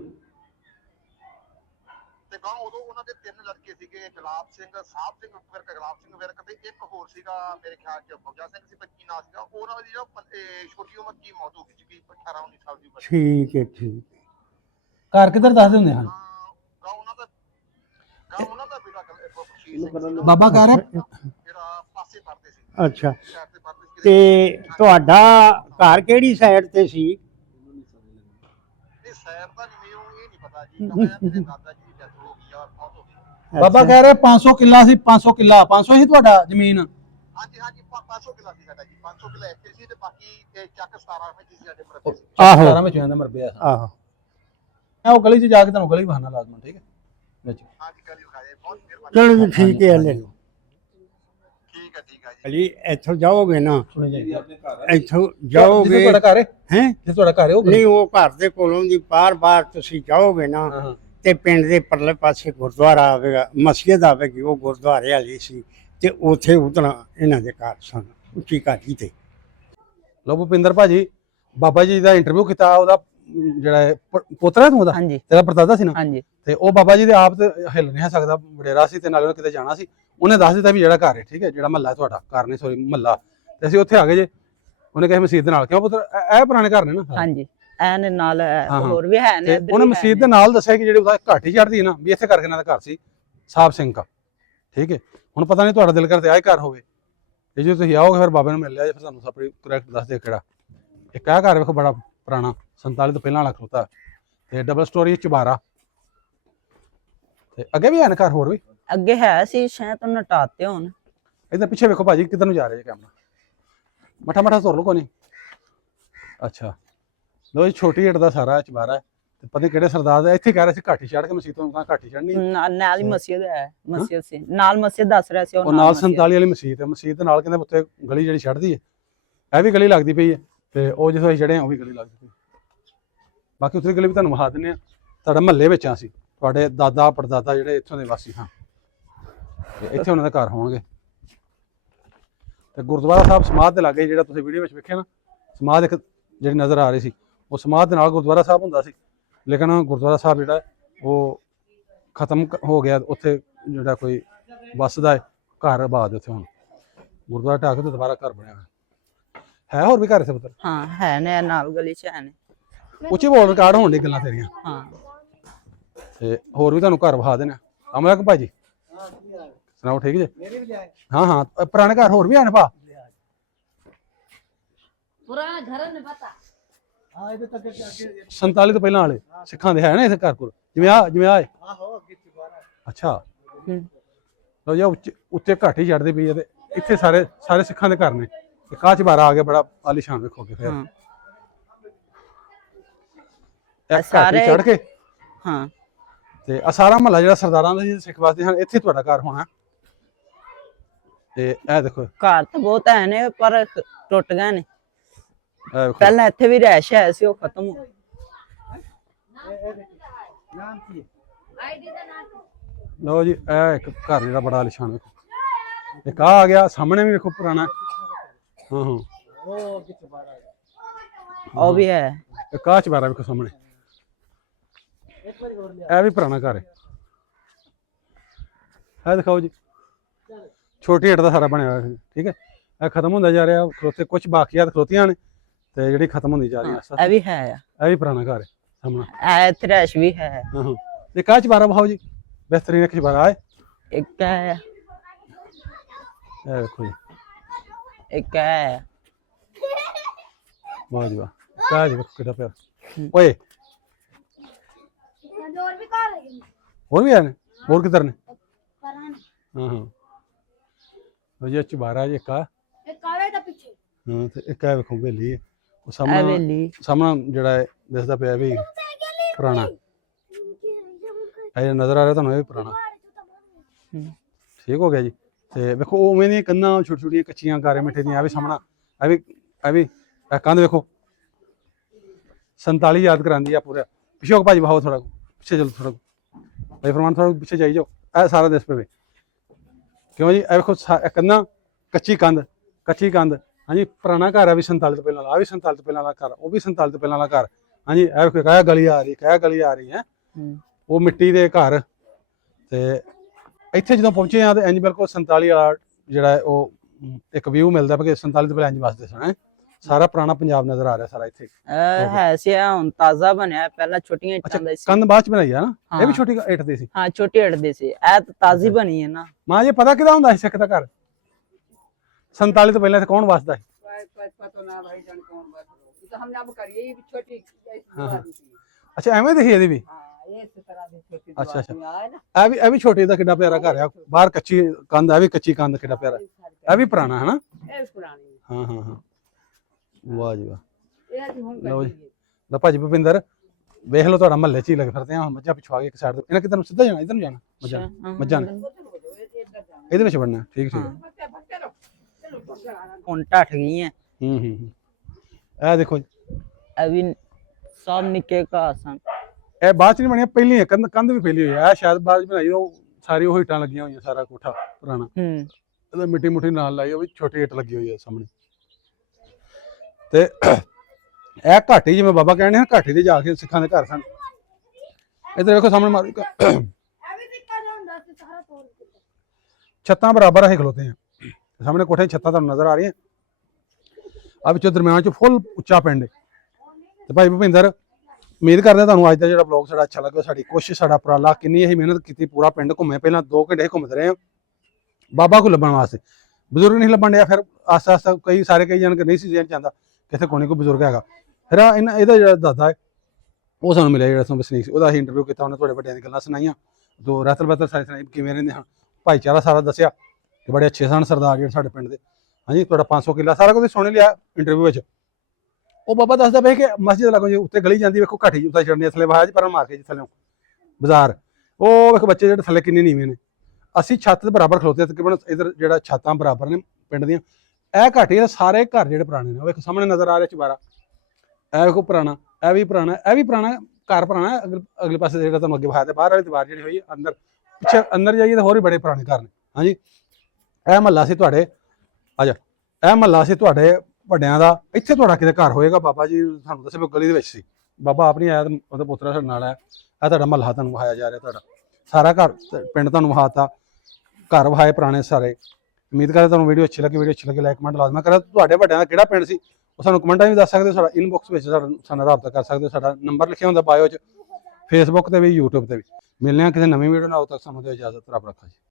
ਤੇ ਗਾਂ ਉਦੋਂ ਉਹਨਾਂ ਦੇ 3 ਲੜਕੇ ਸੀਗੇ, ਗੁਲਾਬ ਸਿੰਘ, ਸਾਹਿਬ ਸਿੰਘ ਵਿਰਕ, ਗੁਲਾਬ ਸਿੰਘ ਵਿਰਕ, ਤੇ ਇੱਕ ਹੋਰ ਸੀਗਾ ਮੇਰੇ ਖਿਆਲ ਚ ਭੁੱਜਾ ਸਿੰਘ ਸੀ, 25 ਨਾਂ ਸੀਗਾ। ਉਹਨਾਂ ਦੀ ਛੋਟੀ ਉਮਰ ਦੀ ਮੌਤ ਹੋ ਗਈ ਸੀ, 18 19 ਸਾਲ ਦੀ ਉਮਰ। ਠੀਕ ਹੈ ਠੀਕ ਹੈ। ਘਰ ਕਿੱਧਰ ਦੱਸਦੇ ਹੁੰਦੇ ਹਨ? ਗਾਂ ਉਹਨਾਂ ਦਾ ਬੇਟਾ ਬਖਸ਼ੀਸ਼ ਸਿੰਘ ਬਾਬਾ ਕਹਿ ਰਿਹਾ ਜਿਹੜਾ ਪਾਸੇ ਪੜਦੇ ਸੀ, ਅੱਛਾ। ਸ਼ਹਿਰ ਤੇ ਪੜਦੇ ਸੀ। ਤੇ ਤੁਹਾਡਾ ਘਰ ਕਿਹੜੀ ਸਾਈਡ ਤੇ ਸੀ? ਇਹ ਸ਼ਹਿਰ ਦਾ ਨਹੀਂ, ਮੈਨੂੰ ਇਹ ਨਹੀਂ ਪਤਾ ਜੀ, ਮੇਰੇ ਦਾਦਾ ਜੀ ਦੀ ਡੈਥ ਹੋ ਗਈ ਆ, ਬਹੁਤ ਹੋ ਗਈ। ਬਾਬਾ ਕਹਿ ਰਿਹਾ 500 ਕਿੱਲਾ ਸੀ, 500 ਕਿੱਲਾ, 500 ਹੀ ਤੁਹਾਡਾ ਜ਼ਮੀਨ? ਹਾਂਜੀ ਹਾਂਜੀ, 500 ਕਿੱਲਾ ਸੀ ਸਾਡਾ ਜੀ, 500 ਕਿੱਲਾ ਇੱਥੇ ਸੀ, ਤੇ ਬਾਕੀ ਚੱਕ 17 ਵਿੱਚ ਸੀ ਸਾਡੇ ਮਰਬੇ ਸੀ। ਆਹੋ 17 ਵਿੱਚ ਜਾਂਦਾ ਮਰਬਿਆ। ਆਹੋ। ਮੈਂ ਉਹ ਗਲੀ 'ਚ ਜਾ ਕੇ ਤੁਹਾਨੂੰ ਗਲੀ ਬਹਾਨਾ ਲਾਜ਼ਮਨ, ਠੀਕ ਹੈ ਵਿੱਚ। ਹਾਂਜੀ ਗਲੀ ਵਿਖਾਏ, ਬਹੁਤ ਮਿਹਰਬਾਨੀ। ਚਲੋ ਜੀ ਠੀਕ ਹੈ, ਲੈ ਲਓ। ਠੀਕ ਹੈ ਜੀ। ਅਲੀ ਇੱਥੋਂ ਜਾਓਗੇ ਨਾ, ਸੁਣੀ ਜਾਈਏ ਆਪਣੇ ਘਰ ਇੱਥੋਂ ਜਿੱਥੇ ਜਾਓਗੇ ਤੁਹਾਡਾ ਘਰ ਹੈ, ਹੈ ਜਿੱਥੇ ਤੁਹਾਡਾ ਘਰ ਹੈ ਉਹ ਨਹੀਂ, ਉਹ ਘਰ ਦੇ ਕੋਲੋਂ ਦੀ ਬਾਰ-ਬਾਰ ਤੁਸੀਂ ਜਾਓਗੇ ਨਾ, ਹਾਂ ਹਾਂ। ਤੇ ਪਿੰਡ ਦੇ ਪਰਲੇ ਪਾਸੇ ਗੁਰਦੁਆਰਾ ਆਵੇਗਾ, ਮਸਜਿਦ ਆਵੇਗੀ, ਉਹ ਗੁਰਦੁਆਰੇ ਵਾਲੀ ਸੀ, ਤੇ ਉੱਥੇ ਉਤਨਾ ਇਹਨਾਂ ਦੇ ਘਰ ਸਨ, ਉੱਚੀ ਘਾਟੀ ਤੇ। ਲੋ ਭੁਪਿੰਦਰ ਭਾਜੀ, ਬਾਬਾ ਜੀ ਦਾ ਇੰਟਰਵਿਊ ਕੀਤਾ, ਉਹਦਾ ਜਿਹੜਾ ਹੈ ਪੋਤਰਾ ਤੂੰ ਉਹਦਾ, ਹਾਂਜੀ ਤੇਰਾ ਪਰਦਾਦਾ ਸੀ ਨਾ? ਹਾਂਜੀ ਤੇ ਉਹ ਬਾਬਾ ਜੀ ਦੇ ਆਪ ਤੇ ਹਿੱਲ ਨਹੀਂ ਸਕਦਾ, ਵਡੇਰਾ ਸੀ, ਤੇ ਨਾਲੇ ਉਹਨੇ ਕਿਤੇ ਜਾਣਾ ਸੀ, ਉਹਨੇ ਦੱਸ ਦਿੱਤਾ ਵੀ ਜਿਹੜਾ ਘਰ ਹੈ, ਠੀਕ ਹੈ, ਜਿਹੜਾ ਮਹੱਲਾ ਤੁਹਾਡਾ ਘਰ ਨਹੀਂ, ਸੋਰੀ ਮਹੱਲਾ, ਤੇ ਅਸੀਂ ਉੱਥੇ ਆ ਗਏ ਜੇ। ਉਹਨੇ ਕਿਹਾ ਮਸਜਿਦ ਦੇ ਨਾਲ, ਕਿਉਂ ਪੁੱਤਰ ਇਹ ਪੁਰਾਣੇ ਘਰ ਨੇ ਨਾ ਸਾਰੇ। ਹਾਂਜੀ ਐਨ ਨਾਲ ਹਾਂ। ਹੋਰ ਵੀ ਹੈ ਨੇ ਤੇ ਇੱਧਰ ਉਹਨੇ ਵੀ ਹੈ ਮਸਜਿਦ ਨੇ। ਦੇ ਨਾਲ ਦੱਸਿਆ ਕਿ ਜਿਹੜੀ ਉਹਦਾ ਘਾਟੀ ਚੜਦੀ ਹੈ ਨਾ, ਵੀ ਇੱਥੇ ਕਰਕੇ ਇਹਨਾਂ ਦਾ ਘਰ ਸੀ ਸਾਹਿਬ ਸਿੰਘ ਦਾ, ਠੀਕ ਹੈ। ਹੁਣ ਪਤਾ ਨਹੀਂ ਤੁਹਾਡਾ ਦਿਲ ਕਰਦੇ ਆਹ ਘਰ ਹੋਵੇ, ਇਹ ਜੇ ਤੁਸੀਂ ਆਓਗੇ ਫਿਰ ਬਾਬੇ ਨੂੰ ਮਿਲ ਲਿਆ ਜੇ, ਫਿਰ ਤੁਹਾਨੂੰ ਸਭ ਕਰੈਕਟ ਦੱਸ ਦੇ ਕਿਹੜਾ। ਇੱਕ ਆਹ ਘਰ ਵੇਖੋ, ਬੜਾ ਪੁਰਾਣਾ, 47 ਤੋਂ ਪਹਿਲਾਂ ਵਾਲਾ ਖਲੋਤਾ, ਤੇ ਡਬਲ ਸਟੋਰੀ ਚਬਾਰਾ, ਤੇ ਅੱਗੇ ਵੀ ਹਨ ਘਰ ਹੋਰ ਵੀ। ਅੱਗੇ ਹੈ ਸੀ ਸ਼ਾਇਦ ਤੋਂ ਨਟਾਤੇ ਹੋਣ। ਇਧਰ ਪਿੱਛੇ ਵੇਖੋ ਭਾਜੀ, ਕਿੱਧਰ ਨੂੰ ਜਾ ਰਿਹਾ ਜੇ ਕੈਮਰਾ, ਮਠਾ ਮਠਾ ਤੁਰ ਲੋ ਕੋ ਨਹੀਂ। ਅੱਛਾ ਲੋ ਜੀ, ਛੋਟੀ ਏਟ ਦਾ ਸਾਰਾ ਚਬਾਰਾ ਹੈ, ਤੇ ਪਤਾ ਨੀ ਕਿਹੜੇ ਸਰਦਾਰ ਦਾ, ਇੱਥੇ ਕਹਿ ਰਹੇ ਸੀ ਘਾਟੀ ਚੜ੍ਹ ਕੇ ਮਸੀਤ ਤੋਂ ਘਾਟੀ ਚੜ੍ਹਨੀ, ਨਾਲ ਹੀ ਮਸਜਿਦ ਹੈ, ਮਸਜਿਦ ਸੀ ਨਾਲ, ਮਸਜਿਦ ਦੱਸ ਰਿਹਾ ਸੀ ਉਹ ਨਾਲ ਮਸਜਿਦ। 47 ਵਾਲੀ ਮਸੀਤ ਹੈ, ਮਸੀਤ ਦੇ ਨਾਲ ਕਹਿੰਦੇ ਉੱਤੇ ਗਲੀ ਜਿਹੜੀ ਚੜ੍ਹਦੀ ਹੈ, ਇਹ ਵੀ ਗਲੀ ਲੱਗਦੀ ਪਈ ਹੈ, ਤੇ ਉਹ ਜਿੱਥੋਂ ਅਸੀਂ ਚੜ੍ਹੇ ਹਾਂ ਉਹ ਵੀ ਗਲੀ ਲੱਗਦੀ ਪਈ। ਬਾਕੀ ਉੱਥੇ ਗਲੀ ਵੀ ਤੁਹਾਨੂੰ ਵਿਖਾ ਦਿੰਦੇ ਆ, ਤੁਹਾਡੇ ਮਹੱਲੇ ਵਿੱਚ ਆ ਅਸੀਂ, ਤੁਹਾਡੇ ਦਾਦਾ ਪੜਦਾਦਾ ਜਿਹੜੇ ਇੱਥੋਂ ਦੇ ਵਾਸੀ ਹਾਂ, ਤੇ ਇੱਥੇ ਉਹਨਾਂ ਦੇ ਘਰ ਹੋਣਗੇ। ਤੇ ਗੁਰਦੁਆਰਾ ਸਾਹਿਬ ਸਮਾਧ ਦੇ ਲਾਗੇ, ਜਿਹੜਾ ਤੁਸੀਂ ਵੀਡੀਓ ਵਿੱਚ ਵੇਖਿਆ ਨਾ, ਸਮਾਧ ਇੱਕ ਜਿਹੜੀ ਨਜ਼ਰ ਆ ਰਹੀ ਸੀ, ਉਹ ਸਮਾਧ ਦੇ ਨਾਲ ਗੁਰਦੁਆਰਾ ਸਾਹਿਬ ਹੁੰਦਾ ਸੀ, ਲੇਕਿਨ ਗੁਰਦੁਆਰਾ ਸਾਹਿਬ ਜਿਹੜਾ ਉਹ ਖਤਮ ਹੋ ਗਿਆ, ਉੱਥੇ ਜਿਹੜਾ ਕੋਈ ਵੱਸਦਾ ਹੈ ਘਰ ਆਬਾਦ ਉੱਥੇ, ਹੁਣ ਗੁਰਦੁਆਰਾ ਢਾਹ ਕੇ ਤੇ ਦੁਬਾਰਾ ਘਰ ਬਣਿਆ ਹੋਇਆ ਹੈ। ਹੋਰ ਵੀ ਘਰ ਇੱਥੇ ਪੁੱਤਰ? ਹਾਂ ਹੈ ਨੇ, ਨਾਲ ਗਲੀ ਚ ਹੈ ਨੇ। ਉੱਚੀ ਬੋਲ, ਰਿਕਾਰਡ ਹੋਣ ਦੀ ਗੱਲਾਂ ਤੇਰੀਆਂ। ਹਾਂ ਤੇ ਹੋਰ ਵੀ ਤੁਹਾਨੂੰ ਘਰ ਵਿਖਾ ਦੇਣਾ। ਅਮਲਕ ਭਾਜੀ ਸੁਣਾਓ, ਠੀਕ ਜੀ? ਹਾਂ ਹਾਂ, ਪੁਰਾਣੇ ਘਰ ਹੋਰ ਵੀ ਹਨ ਭਾ? पुराना घर ने बता 47 ਤੋਂ ਪਹਿਲਾਂ ਵਾਲੇ ਸਿੱਖਾਂ ਦੇ ਹੈ ਨਾ ਇੱਥੇ ਘਰ ਕੋਲ, ਜਿਵੇਂ ਆ ਅੱਛਾ ਲਓ ਜੀ, ਉੱਤੇ ਘਾਟੀ ਚੜ੍ਹਦੀ ਪਈ ਹੈ, ਤੇ ਇੱਥੇ ਸਾਰੇ ਸਿੱਖਾਂ ਦੇ ਘਰ ਨੇ। ਇੱਕ ਆਹ ਚਬਾਰਾ ਆ ਗਿਆ, ਬੜਾ ਆਲੀਸ਼ਾਨ, ਵੇਖੋਗੇ ਫਿਰ ਹਾਂ ਇਹ ਘਾਟੀ ਚੜ੍ਹ ਕੇ, ਹਾਂ ਤੇ ਆ ਸਾਰਾ ਮਹੱਲਾ ਜਿਹੜਾ ਸਰਦਾਰਾਂ ਦਾ ਜੀ, ਸਿੱਖ ਵਸਦੇ ਹਨ, ਇੱਥੇ ਤੁਹਾਡਾ ਘਰ ਹੋਣਾ। ਤੇ ਇਹ ਦੇਖੋ, ਘਰ ਤਾਂ ਬਹੁਤ ਹੈ ਨੇ, ਪਰ ਟੁੱਟ ਗਏ ਨੇ। ਇਹ ਵੇਖੋ, ਪਹਿਲਾਂ ਇੱਥੇ ਵੀ ਰਹਿਸ਼ ਹੈ ਸੀ, ਉਹ ਖਤਮ ਹੋ ਲਓ ਜੀ, ਇਹ ਇੱਕ ਘਰ ਜਿਹੜਾ ਬੜਾ ਆਲੀਸ਼ਾਨ, ਵੇਖੋ ਇੱਕ ਆ ਗਿਆ ਸਾਹਮਣੇ ਵੀ, ਵੇਖੋ ਪੁਰਾਣਾ। ਹਾਂ ਹਾਂ ਉਹ ਵੀ ਹੈ। ਇੱਕ ਆਹ ਚੁਬਾਰਾ ਵੇਖੋ ਸਾਹਮਣੇ, ਇਹ ਵੀ ਪੁਰਾਣਾ ਘਰ ਹੈ। ਇਹ ਦਿਖਾਓ ਜੀ, ਛੋਟੀ ਏਟ ਦਾ ਸਾਰਾ ਬਣਿਆ ਹੋਇਆ ਹੈ, ਠੀਕ ਹੈ। ਇਹ ਖਤਮ ਹੁੰਦਾ ਜਾ ਰਿਹਾ, ਖਲੋਤੇ ਕੁਝ ਬਾਕੀਆਂ ਖਲੋਤੀਆਂ ਨੇ ਤੇ ਜਿਹੜੀ ਖਤਮ ਹੁੰਦੀ ਜਾ ਰਹੀ ਹੈ। ਇਹ ਵੀ ਹੈ। ਇਹ ਵੀ ਪੁਰਾਣਾ ਘਰ ਹੈ ਸਾਹਮਣੇ। ਇਹ ਥ੍ਰੈਸ਼ ਵੀ ਹੈ। ਹਾਂ ਹਾਂ, ਇੱਕ ਆਹ ਚੁਬਾਰਾ ਵਿਖਾਓ ਜੀ, ਬਿਹਤਰੀਨ ਇੱਕ ਚੁਬਾਰਾ ਹੈ। ਇੱਕ ਹੈ, ਇਹ ਵੇਖੋ ਜੀ, ਇੱਕ ਹੈ। ਵਾਹ ਜੀ ਵਾਹ, ਕਾਹ ਜੀ ਵੇਖੋ ਕਿੱਡਾ ਪਿਆਰਾ। ਓਏ और भी कार है ਹੋਰ ਵੀ ਨੇ, ਹੋਰ ਕਿੱਧਰ ਨੇ? परान ਹਾਂ ਹਾਂ, ਉਹ ਜੀ ਚੁਬਾਰਾ ਜੀ ਇੱਕ ਆ, एक काले दा पीछे ਹਾਂ ਤੇ ਇੱਕ ਆ ਵੇਖੋ ਹਵੇਲੀ ਹੈ। ਉਹ ਇਹ ਸਾਹਮਣੇ ਵੇਲੀ ਸਾਹਮਣਾ ਜਿਹੜਾ ਹੈ ਦਿਸਦਾ ਪਿਆ ਵੀ ਪੁਰਾਣਾ, ਇਹ ਜਿਹੜਾ ਨਜ਼ਰ ਆ ਰਿਹਾ ਤੁਹਾਨੂੰ ਇਹ ਵੀ ਪੁਰਾਣਾ। ਠੀਕ ਹੋ ਗਿਆ ਜੀ। ਤੇ ਵੇਖੋ ਉਵੇਂ ਦੀਆਂ ਕੰਧਾਂ ਛੋਟੀ ਛੋਟੀਆਂ ਕੱਚੀਆਂ ਗਾਰੇ ਮਿੱਠੇ ਦੀਆਂ, ਇਹ ਵੀ ਸਾਹਮਣਾ, ਇਹ ਵੀ ਇਹ ਕੰਧ ਵੇਖੋ 47 ਯਾਦ ਕਰਾਉਂਦੀ ਆ ਪੂਰਾ। ਪਿੱਛੇ ਭਾਜੀ ਵਹਾਓ ਥੋੜਾ, ਪਿੱਛੇ ਚਲੋ ਥੋੜਾ ਭਾਈ ਫਰਮਾਨ, ਥੋੜਾ ਪਿੱਛੇ ਜਾਈ ਜਾਓ, ਇਹ ਸਾਰਾ ਦਿਸ ਪਵੇ ਕਿਉਂ ਜੀ। ਇਹ ਵੇਖੋ ਇਹ ਕੰਧਾਂ, ਕੱਚੀ ਕੰਧ ਹਾਂਜੀ। ਪੁਰਾਣਾ ਘਰ ਆ ਵੀ 47 ਤੋਂ ਪਹਿਲਾਂ ਵਾਲਾ, ਆ ਵੀ 47 ਤੋਂ ਪਹਿਲਾਂ ਵਾਲਾ ਘਰ, ਉਹ ਵੀ 47 ਤੋਂ ਪਹਿਲਾਂ ਵਾਲਾ ਘਰ ਹਾਂਜੀ। ਇਹ ਵੇਖੋ ਕਹਿਆ ਗਲੀ ਆ ਰਹੀ ਹੈ, ਉਹ ਮਿੱਟੀ ਦੇ ਘਰ। ਤੇ ਇੱਥੇ ਜਦੋਂ ਪਹੁੰਚੇ ਆ ਤੇ ਇੰਜ ਬਿਲਕੁਲ 47 ਵਾਲਾ ਜਿਹੜਾ ਹੈ ਉਹ ਇੱਕ ਵਿਊ ਮਿਲਦਾ ਕਿ 47 ਤੋਂ ਪਹਿਲਾਂ ਇੰਜ ਵਸਦੇ ਸਨ। ਸਾਰਾ ਪੁਰਾਣਾ ਪੰਜਾਬ ਨਜ਼ਰ ਆ ਰਿਹਾ ਸਾਰਾ ਇੱਥੇ। ਹੈ ਸੀ, ਹੁਣ ਤਾਜ਼ਾ ਬਣਿਆ, ਪਹਿਲਾਂ ਛੋਟੀਆਂ ਇੱਟਾਂ ਦਾ ਸੀ। ਕੰਧ ਬਾਅਦ ਚ ਬਣਾਈ ਆ ਨਾ, ਇਹ ਵੀ ਹਾਂ। ਛੋਟੀ ਇੱਟ ਦੀ ਸੀ। ਹਾਂ, ਛੋਟੀ ਇੱਟ ਦੀ ਸੀ। ਇਹ ਤਾਂ ਤਾਜ਼ੀ ਬਣੀ ਹੈ ਨਾ। ਮਾਂ ਜੀ ਪਤਾ ਕਿਹਦਾ ਹੁੰਦਾ ਸੀ ਸਿੱਖ ਦਾ ਘਰ 47 ਤੋਂ ਪਹਿਲਾਂ ਇੱਥੇ ਕੌਣ ਵਸਦਾ ਸੀ? ਅੱਛਾ ਐਵੇਂ ਦੀ ਸੀ ਇਹਦੀ ਵੀ। ਅੱਛਾ ਅੱਛਾ, ਇਹ ਵੀ ਛੋਟੀ ਦਾ ਕਿੱਡਾ ਪਿਆਰਾ ਘਰ ਆ, ਬਾਹਰ ਕੱਚੀ ਕੰਧ, ਇਹ ਵੀ ਕੱਚੀ ਕੰਧ, ਕਿੱਡਾ ਪਿਆਰਾ। ਇਹ ਵੀ ਪੁਰਾਣਾ ਹੈ ਨਾ। ਹਾਂ ਹਾਂ ਹਾਂ, ਵਾਹ ਜੀ ਵਾਹ। ਲਓ ਜੀ, ਲਓ ਭਾਜੀ ਭੁਪਿੰਦਰ, ਵੇਖ ਲਓ ਤੁਹਾਡਾ ਮਹੱਲੇ ਚ ਹੀ ਲੱਗ ਫਿਰਦੇ ਆ ਮੱਝਾਂ ਪਿਛਵਾ ਕੇ ਇੱਕ ਸਾਈਡ ਤੇ। ਇਹਨਾਂ ਕਿੱਧਰ ਨੂੰ ਸਿੱਧਾ ਜਾਣਾ, ਇੱਧਰ ਨੂੰ ਜਾਣਾ ਮੱਝਾਂ ਨੇ ਇਹਦੇ ਵਿੱਚ ਵੜਨਾ। ਠੀਕ ਠੀਕ ਹੁਣ ਢੱਠ ਗਈਆਂ। ਇਹ ਦੇਖੋ ਜੀ, ਇਹ ਵੀ ਸਭ ਨਿੱਕੇ ਘਾਹ ਸਨ। ਇਹ ਬਾਅਦ ਚ ਨਹੀਂ ਬਣੀਆਂ, ਪਹਿਲੀਆਂ ਕੰਧ ਵੀ ਫੈਲੀ ਹੋਈ ਹੈ। ਇਹ ਸ਼ਾਇਦ ਬਾਅਦ ਚ ਬਣਾਈ, ਉਹ ਸਾਰੀ ਉਹ ਇੱਟਾਂ ਲੱਗੀਆਂ ਹੋਈਆਂ, ਸਾਰਾ ਕੋਠਾ ਪੁਰਾਣਾ। ਇਹਦਾ ਮਿੱਟੀ ਮੁੱਠੀ ਨਾਲ ਲਾਈ, ਉਹ ਵੀ ਛੋਟੀ ਇੱਟ ਲੱਗੀ ਹੋਈ ਹੈ ਸਾਹਮਣੇ। ਤੇ ਇਹ ਘਾਟੀ, ਜਿਵੇਂ ਬਾਬਾ ਕਹਿੰਦੇ ਹਨ, ਘਾਟੀ ਦੇ ਜਾ ਕੇ ਸਿੱਖਾਂ ਦੇ ਘਰ ਸਨ। ਇੱਧਰ ਵੇਖੋ ਸਾਹਮਣੇ ਮਾਰ, अभी दिक्कत होता है सारा तोड़ के ਛੱਤਾਂ ਬਰਾਬਰ ਅਸੀਂ ਖਲੋਤੇ ਹਾਂ। ਸਾਹਮਣੇ ਕੋਠੇ ਦੀਆਂ ਛੱਤਾਂ ਤੁਹਾਨੂੰ ਨਜ਼ਰ ਆ ਰਹੀਆਂ। ਆ ਵਿੱਚੋਂ ਦਰਮਿਆਨ ਚ ਫੁੱਲ ਉੱਚਾ ਪਿੰਡ ਹੈ। ਤੇ ਭਾਈ ਭੁਪਿੰਦਰ, ਉਮੀਦ ਕਰਦੇ ਹਾਂ ਤੁਹਾਨੂੰ ਅੱਜ ਦਾ ਜਿਹੜਾ ਵਲੌਗ ਸਾਡਾ ਅੱਛਾ ਲੱਗਾ। ਸਾਡੀ ਕੋਸ਼ਿਸ਼, ਸਾਡਾ ਉਪਰਾਲਾ, ਕਿੰਨੀ ਅਸੀਂ ਮਿਹਨਤ ਕੀਤੀ, ਪੂਰਾ ਪਿੰਡ ਘੁੰਮੇ। ਪਹਿਲਾਂ 2 ਘੰਟੇ ਘੁੰਮਦੇ ਰਹੇ ਹਾਂ ਬਾਬਾ ਕੋਲ ਲੱਭਣ ਵਾਸਤੇ। ਬਜ਼ੁਰਗ ਨਹੀਂ ਲੱਭਣ ਡਿਆ, ਫਿਰ ਆਸਤਾ ਆਸਤਾ ਕਈ ਜਾਣ ਕੇ ਨਹੀਂ ਸੀ ਦੇਣ ਚਾਹੁੰਦਾ ਕਿੱਥੇ ਕੋਈ ਬਜ਼ੁਰਗ ਹੈਗਾ। ਫਿਰ ਇਹਦਾ ਜਿਹੜਾ ਦਾਦਾ ਹੈ ਉਹ ਸਾਨੂੰ ਮਿਲਿਆ, ਜਿਹੜਾ ਵਸਨੀਕ ਸੀ, ਉਹਦਾ ਅਸੀਂ ਇੰਟਰਵਿਊ ਕੀਤਾ। ਉਹਨੇ ਤੁਹਾਡੇ ਵੱਡਿਆਂ ਦੀ ਗੱਲਾਂ ਸੁਣਾਈਆਂ, ਦੋ ਰਹਿਤਲ ਬਤਲ ਸਾਰੀ ਸੁਣਾਈ, ਕਿਵੇਂ ਰਹਿੰਦੇ ਹਨ, ਭਾਈਚਾਰਾ ਸਾਰਾ ਦੱਸਿਆ ਕਿ ਬੜੇ ਅੱਛੇ ਸਨ ਸਰਦਾਰ ਜਿਹੜੇ ਸਾਡੇ ਪਿੰਡ ਦੇ। ਹਾਂਜੀ, ਤੁਹਾਡਾ 500 ਕਿੱਲਾ ਸਾਰਾ ਕੁਝ ਸੁਣ ਲਿਆ ਇੰਟਰਵਿਊ ਵਿੱਚ। ਉਹ ਬਾਬਾ ਦੱਸਦਾ ਪਿਆ ਕਿ ਮਸਜਿਦ ਲੱਗੋ ਜੀ, ਉੱਤੇ ਗਲੀ ਜਾਂਦੀ, ਵੇਖੋ ਘਾਟੀ ਉੱਤੇ ਚੜਨੀ, ਥੱਲੇ ਵਾਇਆ ਜੀ ਪਰ ਮਾਰ ਕੇ ਜੀ ਥੱਲੇ ਬਾਜ਼ਾਰ। ਉਹ ਵੇਖੋ ਬੱਚੇ ਜਿਹੜੇ ਥੱਲੇ ਕਿੰਨੇ ਨੀਵੇਂ ਨੇ। ਅਸੀਂ ਛੱਤ ਦੇ ਬਰਾਬਰ ਖਲੋਤੇ, ਤਕਰੀਬਨ ਇੱਧਰ ਜਿਹੜਾ ਛੱਤਾਂ ਬਰਾਬਰ ਨੇ ਪਿੰਡ ਦੀਆਂ। ਇਹ ਘਾਟੀ ਦੇ ਸਾਰੇ ਘਰ ਜਿਹੜੇ ਪੁਰਾਣੇ ਨੇ, ਉਹ ਵੇਖੋ ਸਾਹਮਣੇ ਨਜ਼ਰ ਆ ਰਿਹਾ ਚੁਬਾਰਾ, ਇਹ ਵੇਖੋ ਪੁਰਾਣਾ, ਇਹ ਵੀ ਪੁਰਾਣਾ, ਇਹ ਵੀ ਪੁਰਾਣਾ ਘਰ ਪੁਰਾਣਾ। ਅਗਲੇ ਪਾਸੇ ਜਿਹੜਾ ਤੁਹਾਨੂੰ ਅੱਗੇ ਵਿਖਾਇਆ, ਬਾਹਰ ਵਾਲੀ ਦੀਵਾਰ ਜਿਹੜੀ ਹੋਈ ਅੰਦਰ, ਪਿੱਛੇ ਅੰਦਰ ਜਾਈਏ ਤਾਂ ਹੋਰ ਵੀ ਬੜੇ ਪੁਰਾਣੇ ਘਰ ਨੇ। ਹਾਂਜੀ, ਇਹ ਮਹੱਲਾ ਸੀ ਤੁਹਾਡੇ, ਇਹ ਮਹੱਲਾ ਸੀ ਤੁਹਾਡੇ ਵੱਡਿਆਂ ਦਾ। ਇੱਥੇ ਤੁਹਾਡਾ ਕਿਤੇ ਘਰ ਹੋਏਗਾ, ਬਾਬਾ ਜੀ ਸਾਨੂੰ ਦੱਸਿਆ ਗਲੀ ਦੇ ਵਿੱਚ ਸੀ। ਬਾਬਾ ਆਪ ਨਹੀਂ ਆਇਆ, ਉਹਦਾ ਪੁੱਤਰਾ ਸਾਡੇ ਨਾਲ ਆਇਆ। ਇਹ ਤੁਹਾਡਾ ਮਹੱਲਾ ਤੁਹਾਨੂੰ ਵਿਖਾਇਆ ਜਾ ਰਿਹਾ, ਤੁਹਾਡਾ ਸਾਰਾ ਘਰ ਪਿੰਡ ਤੁਹਾਨੂੰ ਵਿਖਾਤਾ, ਘਰ ਵਿਖਾਏ ਪੁਰਾਣੇ ਸਾਰੇ। ਉਮੀਦ ਕਰਦਾ ਤੁਹਾਨੂੰ ਵੀਡੀਓ ਅੱਛੀ ਲੱਗੀ ਲਾਈਕ ਕਮੈਂਟ ਲਾਜ਼ਮੀ ਕਰਾ। ਤੁਹਾਡੇ ਵੱਡਿਆਂ ਦਾ ਕਿਹੜਾ ਪਿੰਡ ਸੀ ਉਹ ਸਾਨੂੰ ਕਮੈਂਟਾਂ ਵੀ ਦੱਸ ਸਕਦੇ ਹੋ। ਸਾਡਾ ਇਨਬਾਕਸ ਵਿੱਚ ਸਾਨੂੰ ਰਾਬਤਾ ਕਰ ਸਕਦੇ ਹੋ। ਸਾਡਾ ਨੰਬਰ ਲਿਖਿਆ ਹੁੰਦਾ ਬਾਇਓ 'ਚ, ਫੇਸਬੁੱਕ ਤੇ ਵੀ, YouTube ਤੇ ਵੀ। ਮਿਲਦੇ ਹਾਂ ਕਿਸੇ ਨਵੀਂ ਵੀਡੀਓ ਨਾਲ। ਉਦੋਂ ਤੱਕ ਸਾਨੂੰ ਦਿਓ ਇਜਾਜ਼ਤ, ਰੱਬ ਰੱਖਾ ਜੀ।